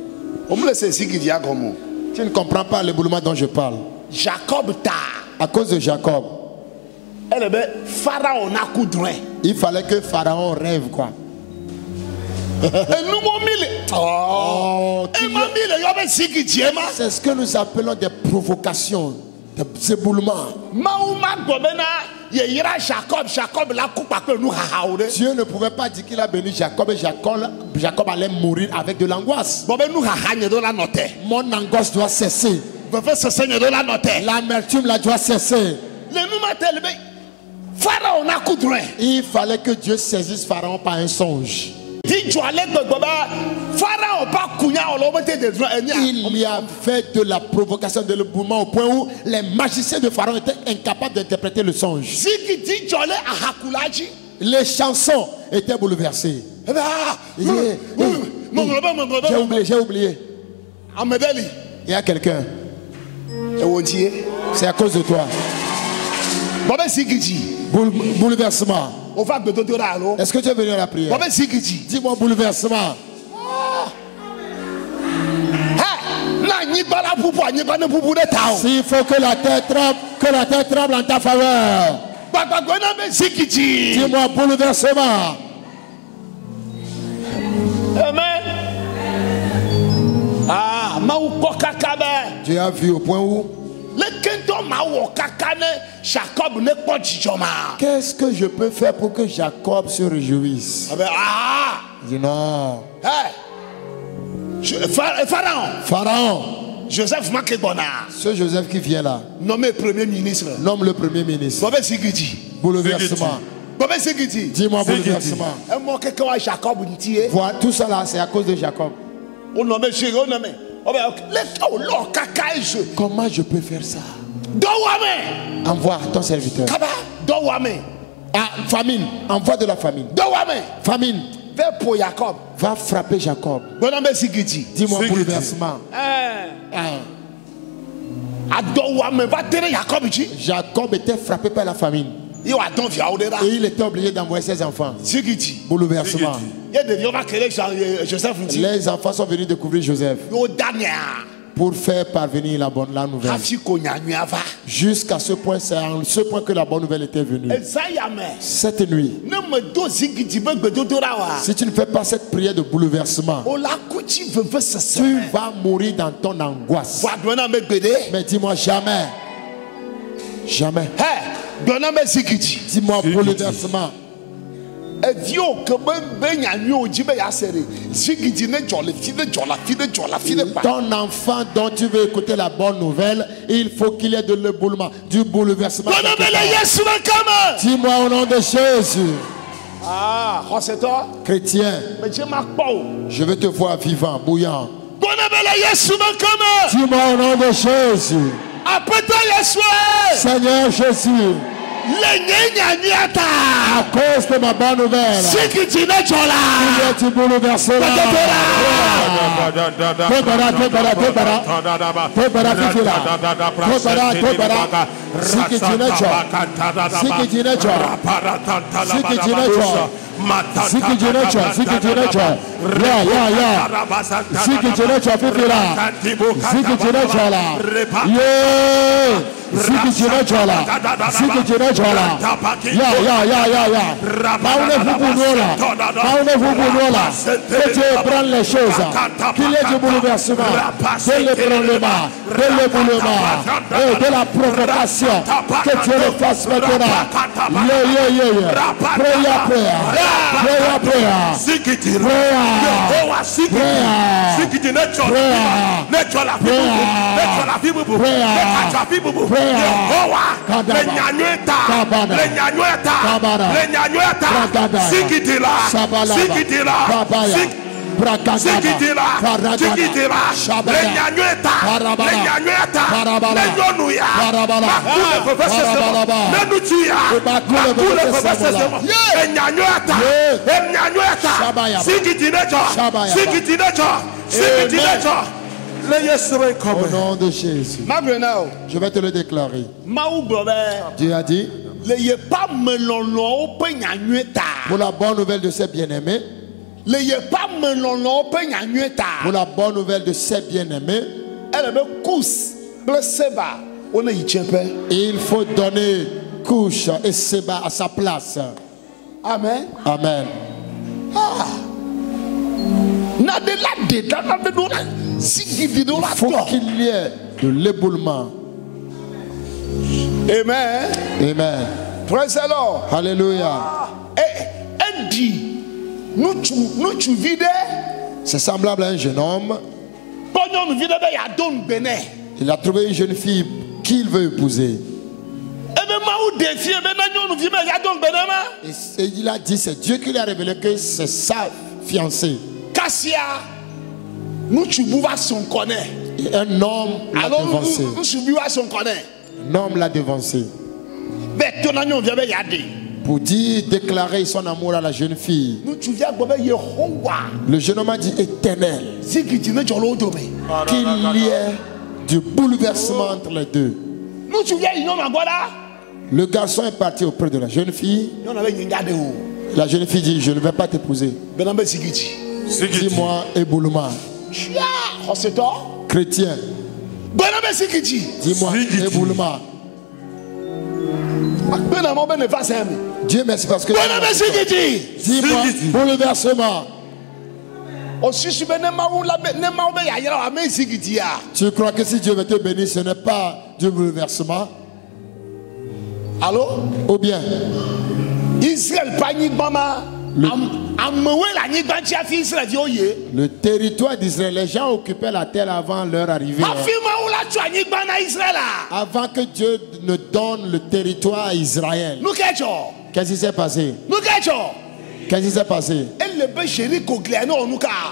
Tu ne comprends pas l'éboulement dont je parle. Jacob à cause de Jacob, il fallait que Pharaon rêve quoi. C'est ce que nous appelons des provocations, des éboulements. Dieu ne pouvait pas dire qu'il a béni Jacob et Jacob allait mourir avec de l'angoisse. Mon angoisse doit cesser. L'amertume là doit cesser. Il fallait que Dieu saisisse Pharaon par un songe. Il y avait de la provocation, de l'éboulement au point où les magiciens de Pharaon étaient incapables d'interpréter le songe. Les chansons étaient bouleversées. J'ai oublié. Il y a quelqu'un. C'est à cause de toi. Bouleversement. Est-ce que tu es venu à la prière? Dis-moi bouleversement. S'il faut que la terre tremble en ta faveur. Dis-moi bouleversement. Amen. Tu as vu au point où qu'est-ce que je peux faire pour que Jacob se réjouisse? Dis non. Pharaon. Joseph Makebona. Ce Joseph qui vient là. Nommé premier ministre. Nomme le premier ministre. Bouleversement. Dis-moi bouleversement. Voilà, tout ça là, c'est à cause de Jacob. Comment je peux faire ça? Envoie ton serviteur. Ah, famine. Envoie de la famine. Famine. va frapper Jacob. Dis-moi bouleversement. Jacob était frappé par la famine. Et il était obligé d'envoyer ses enfants. Bouleversement. Les enfants sont venus découvrir Joseph pour faire parvenir la nouvelle. Jusqu'à ce point, c'est à ce point que la bonne nouvelle était venue. Cette nuit, si tu ne fais pas cette prière de bouleversement, tu vas mourir dans ton angoisse. Mais dis-moi jamais. Jamais. Dis-moi bouleversement. Ton enfant dont tu veux écouter la bonne nouvelle, il faut qu'il y ait de l'éboulement, du bouleversement. Dis-moi au nom de Jésus. Chrétien, je veux te voir vivant, bouillant. Dis-moi au nom de Jésus. Seigneur Jésus, à cause de ma bonne nouvelle, tu bouleverses que Dieu prenne les choses, qu'il y ait du bouleversement, de l'ébranlement, de l'éboulement et de la provocation, que Dieu le fasse maintenant. Au nom de Jésus, je vais te le déclarer. Dieu a dit, pour la bonne nouvelle de ses bien-aimés, pour la bonne nouvelle de ses bien-aimés, il faut donner Couche et Seba à sa place. Amen. Amen. Il faut qu'il y ait de l'éboulement. Amen. Amen. Praise the Lord. Alléluia. C'est semblable à un jeune homme. Il a trouvé une jeune fille qu'il veut épouser. Et il a dit, c'est Dieu qui lui a révélé que c'est sa fiancée. Et un homme l'a devancé. Un homme l'a devancé. Pour dire, déclarer son amour à la jeune fille. Le jeune homme a dit éternel. Qu'il y ait du bouleversement entre les deux. Le garçon est parti auprès de la jeune fille. La jeune fille dit, je ne vais pas t'épouser. Dis-moi éboulement. Chrétien. Dis-moi éboulement. Dieu merci parce que dis-moi bouleversement. Tu crois que si Dieu veut te bénir, ce n'est pas du bouleversement? Allô? Ou bien le territoire d'Israël, les gens occupaient la terre avant leur arrivée. Avant que Dieu ne donne le territoire à Israël. Qu'est-ce qui s'est passé? Qu'est-ce qui s'est passé?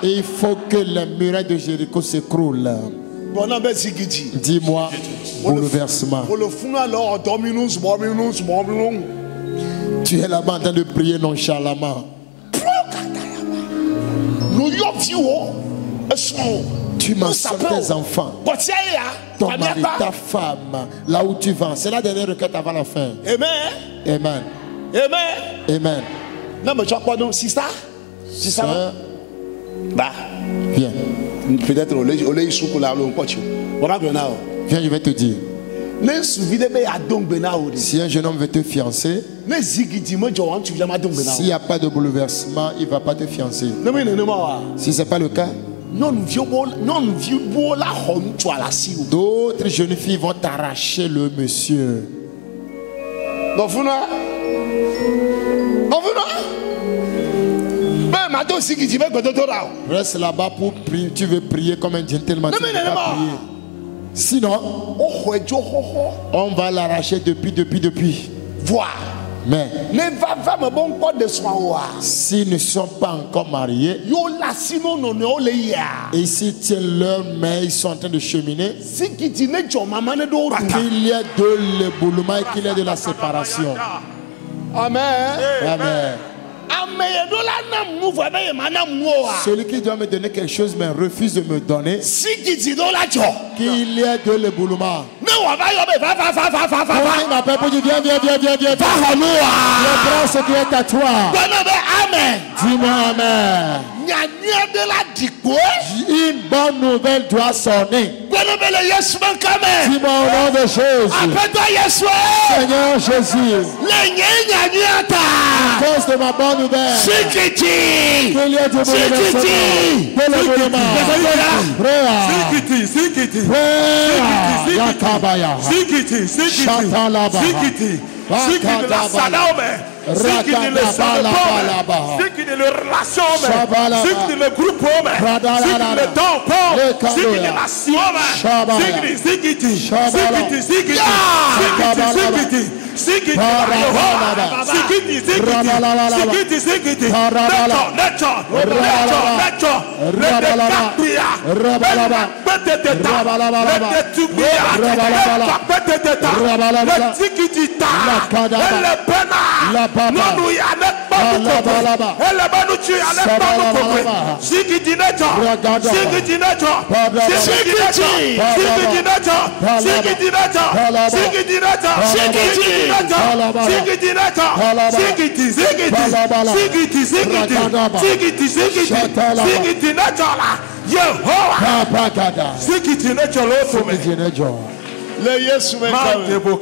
Il faut que les murailles de Jéricho s'écroulent. Dis-moi bouleversement. Tu es là-bas en train de prier nonchalamment. Tu mentionnes tes enfants, ton mari, ta femme, là où tu vas. C'est la dernière requête avant la fin. Amen. Amen. Amen. Amen. Non, mais tu as quoi, non? Sister? Sister? Bah. Viens. Peut-être au lait Viens, je vais te dire. Si un jeune homme veut te fiancer, s'il n'y a pas de bouleversement, il ne va pas te fiancer. Si ce n'est pas le cas, d'autres jeunes filles vont t'arracher le monsieur. Reste là-bas pour prier. Tu veux prier comme un gentleman. Tu ne veux pas prier. Sinon, on va l'arracher depuis. Voir. Mais s'ils ne sont pas encore mariés et s'ils tiennent leur main, ils sont en train de cheminer, qu'il y ait de l'éboulement et qu'il y ait de la séparation. Amen. Amen. Celui qui doit me donner quelque chose mais refuse de me donner, qu'il y ait de l'éboulement. Il m'appelle pour dire viens. Je prends ce qui est à toi. Dis-moi amen. Une bonne nouvelle doit sonner. Dis-moi au nom de Jésus. Seigneur Jésus, à cause de ma bonne nouvelle, qu'il y ait du le groupe homme, le temps,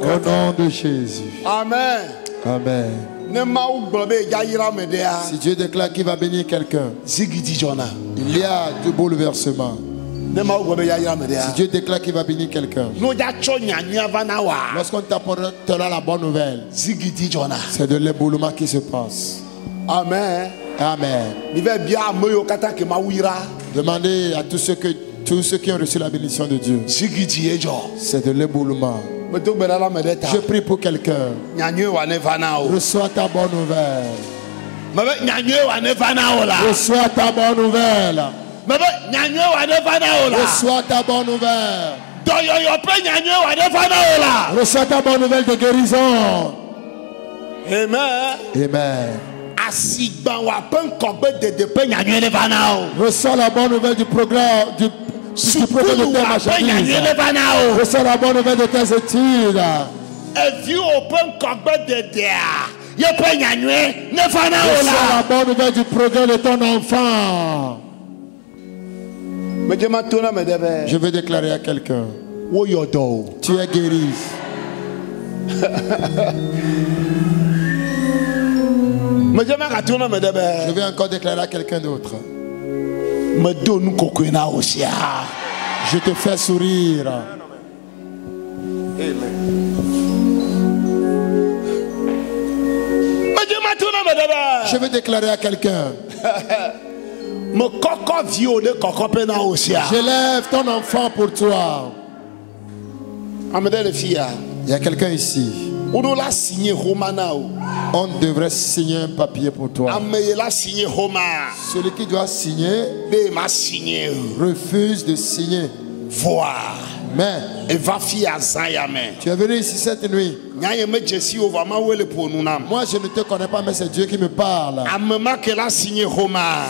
au nom de Jésus. Amen. Amen. Si Dieu déclare qu'il va bénir quelqu'un, il y a du bouleversement. Si Dieu déclare qu'il va bénir quelqu'un, lorsqu'on t'apportera la bonne nouvelle, c'est de l'éboulement qui se passe. Amen. Amen. Demandez à tous ceux qui ont reçu la bénédiction de Dieu. C'est de l'éboulement. Je prie pour quelqu'un. Reçois ta bonne nouvelle. Reçois ta bonne nouvelle. Reçois ta bonne nouvelle. Reçois ta bonne nouvelle de guérison. Amen. Amen. Reçois la bonne nouvelle du programme du projet de tes marchandises. Reçois la bonne nouvelle de tes études. Reçois la bonne nouvelle du progrès de ton enfant. Je vais déclarer à quelqu'un, tu es guéri. Je vais encore déclarer à quelqu'un d'autre. Je te fais sourire. Je vais déclarer à quelqu'un. J'élève ton enfant pour toi. Il y a quelqu'un ici. On devrait signer un papier pour toi. Celui qui doit signer refuse de signer. Amen. Tu es venu ici cette nuit. Moi, je ne te connais pas, mais c'est Dieu qui me parle.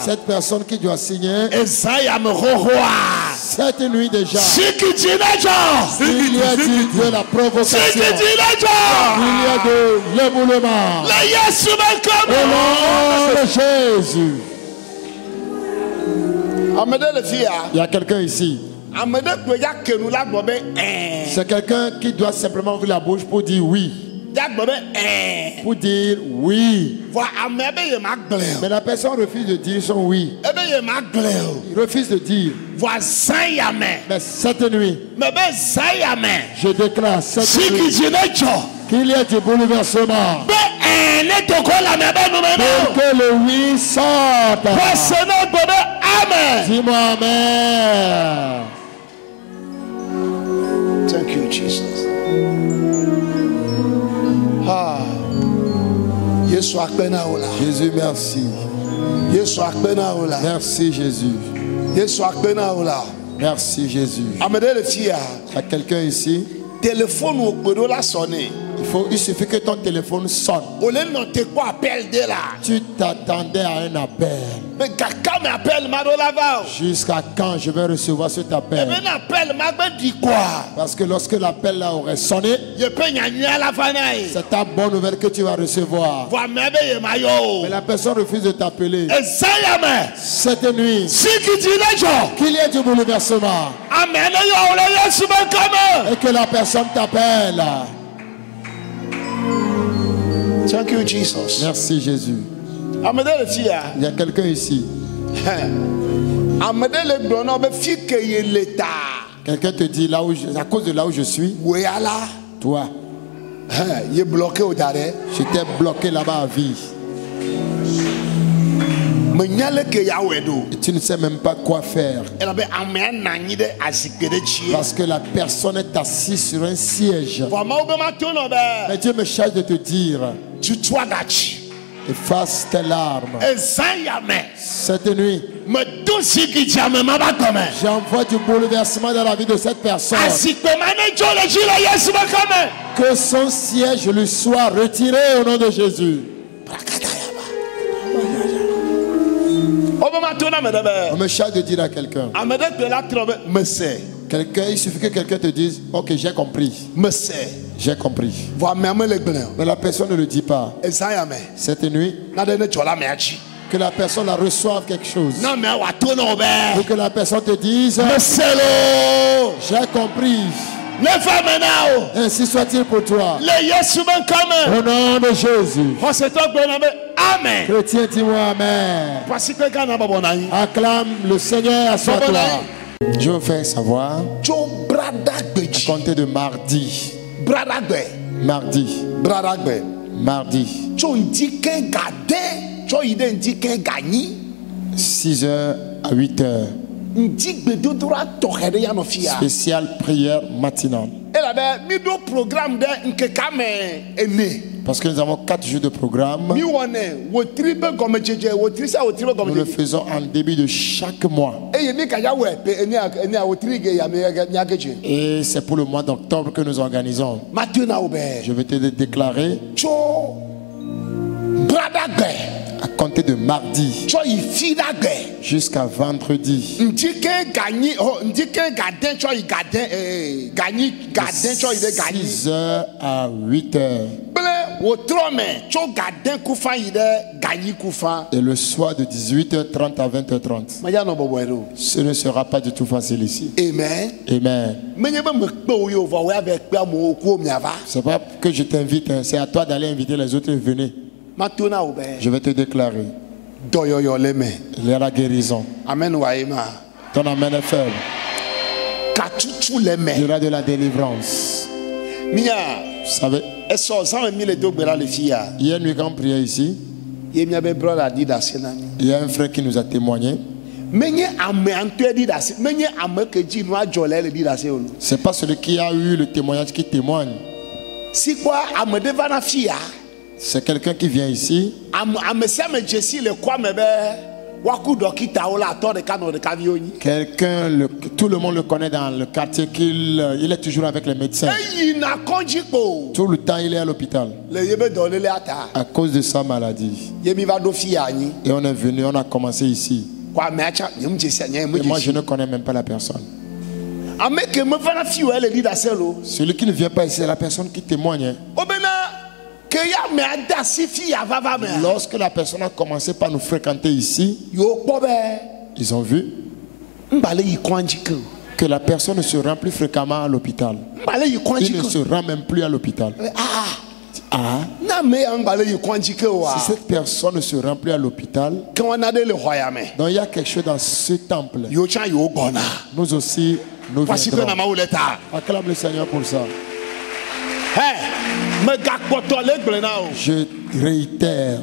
Cette personne qui doit signer. Cette nuit déjà. Il y a de la provocation. Il y a de l'éboulement. Au nom de Jésus. Il y a quelqu'un ici. C'est quelqu'un qui doit simplement ouvrir la bouche pour dire oui. Pour dire oui. Mais la personne refuse de dire son oui. Il refuse de dire. Mais cette nuit, je déclare cette nuit qu'il y a du bouleversement. Pour que le oui sorte. Dis-moi amen. Thank you, Jesus. Jésus, merci. Merci, Jésus. Merci, Jésus. Il y a quelqu'un ici. Il suffit que ton téléphone sonne. Tu t'attendais à un appel. Jusqu'à quand je vais recevoir cet appel? Parce que lorsque l'appel là aurait sonné, c'est ta bonne nouvelle que tu vas recevoir. Mais la personne refuse de t'appeler. Cette nuit, qu'il y ait du bouleversement. Et que la personne t'appelle. Thank you, Jesus. Merci, Jésus. Il y a quelqu'un ici. Quelqu'un te dit là où à cause de là où je suis. Toi. J'étais bloqué là-bas à vie. Et tu ne sais même pas quoi faire. Parce que la personne est assise sur un siège. Mais Dieu me charge de te dire. Efface tes larmes. Cette nuit, j'envoie du bouleversement dans la vie de cette personne. Que son siège lui soit retiré au nom de Jésus. On me charge de dire à quelqu'un. Il suffit que quelqu'un te dise, ok, j'ai compris. J'ai compris. Mais la personne ne le dit pas. Cette nuit, que la personne la reçoive quelque chose. Ou que la personne te dise, j'ai compris. Ainsi soit-il pour toi. Au nom de Jésus. Amen. Chrétien, dis-moi amen. Acclame le Seigneur à soi toi. Je veux faire savoir. À compter de mardi. Mardi. 6h à 8h. Spéciale prière matinale. Parce que nous avons 4 jours de programme. Nous le faisons en début de chaque mois. Et c'est pour le mois d'octobre que nous organisons. Je vais te déclarer. À compter de mardi jusqu'à vendredi. 6h à 8h. Et le soir de 18h30 à 20h30. Ce ne sera pas du tout facile ici. Amen. Amen. C'est pas que je t'invite, c'est à toi d'aller inviter les autres. Venez. Je vais te déclarer. Il y a la guérison. Amen. Ton amen est faible. Il y aura de la délivrance. Vous savez, hier nuit quand on priait ici, il y a un frère qui nous a témoigné. C'est pas celui qui a eu le témoignage qui témoigne. C'est quelqu'un qui vient ici. Quelqu'un, tout le monde le connaît dans le quartier, il est toujours avec les médecins. Tout le temps, il est à l'hôpital à cause de sa maladie. Et on est venu, on a commencé ici. Et moi, je ne connais même pas la personne. Celui qui ne vient pas ici, c'est la personne qui témoigne. Lorsque la personne a commencé par nous fréquenter ici, ils ont vu que la personne ne se rend plus fréquemment à l'hôpital. Il ne se rend même plus à l'hôpital. Si cette personne ne se rend plus à l'hôpital, donc il y a quelque chose dans ce temple. Nous aussi, nous viendrons. Acclame le Seigneur pour ça. Je réitère.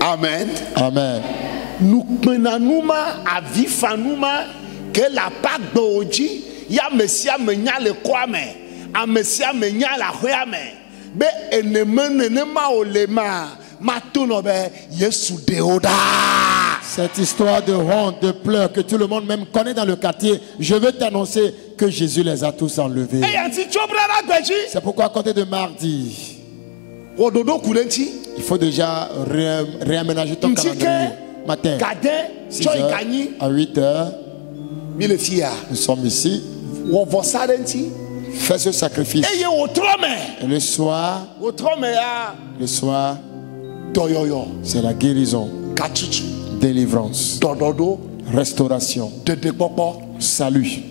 Amen. Amen. Nous que la Pâque d'Oji, ya Messia menya le kwame, a Messia menya la huame, be enemenema olema, matunobe yesu deoda. Cette histoire de honte, de pleurs que tout le monde même connaît dans le quartier, je veux t'annoncer que Jésus les a tous enlevés. C'est pourquoi à côté de mardi, il faut déjà réaménager ton calendrier. Matin, 6 heures, à 8 heures, nous sommes ici. Fais ce sacrifice. Et le soir, c'est la guérison, délivrance, restauration, salut.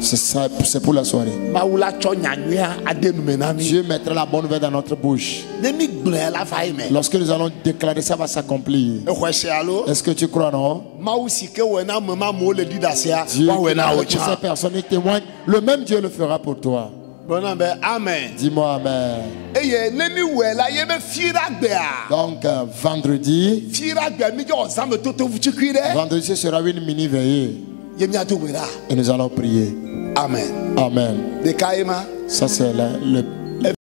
C'est pour la soirée. Dieu mettra la bonne nouvelle dans notre bouche. Lorsque nous allons déclarer, ça va s'accomplir. Est-ce que tu crois, non? Dieu, pour ces personnes qui témoignent, le même Dieu le fera pour toi. Amen. Dis-moi amen. Donc vendredi, ce sera une mini veillée. Et nous allons prier. Amen. Amen. Ça c'est le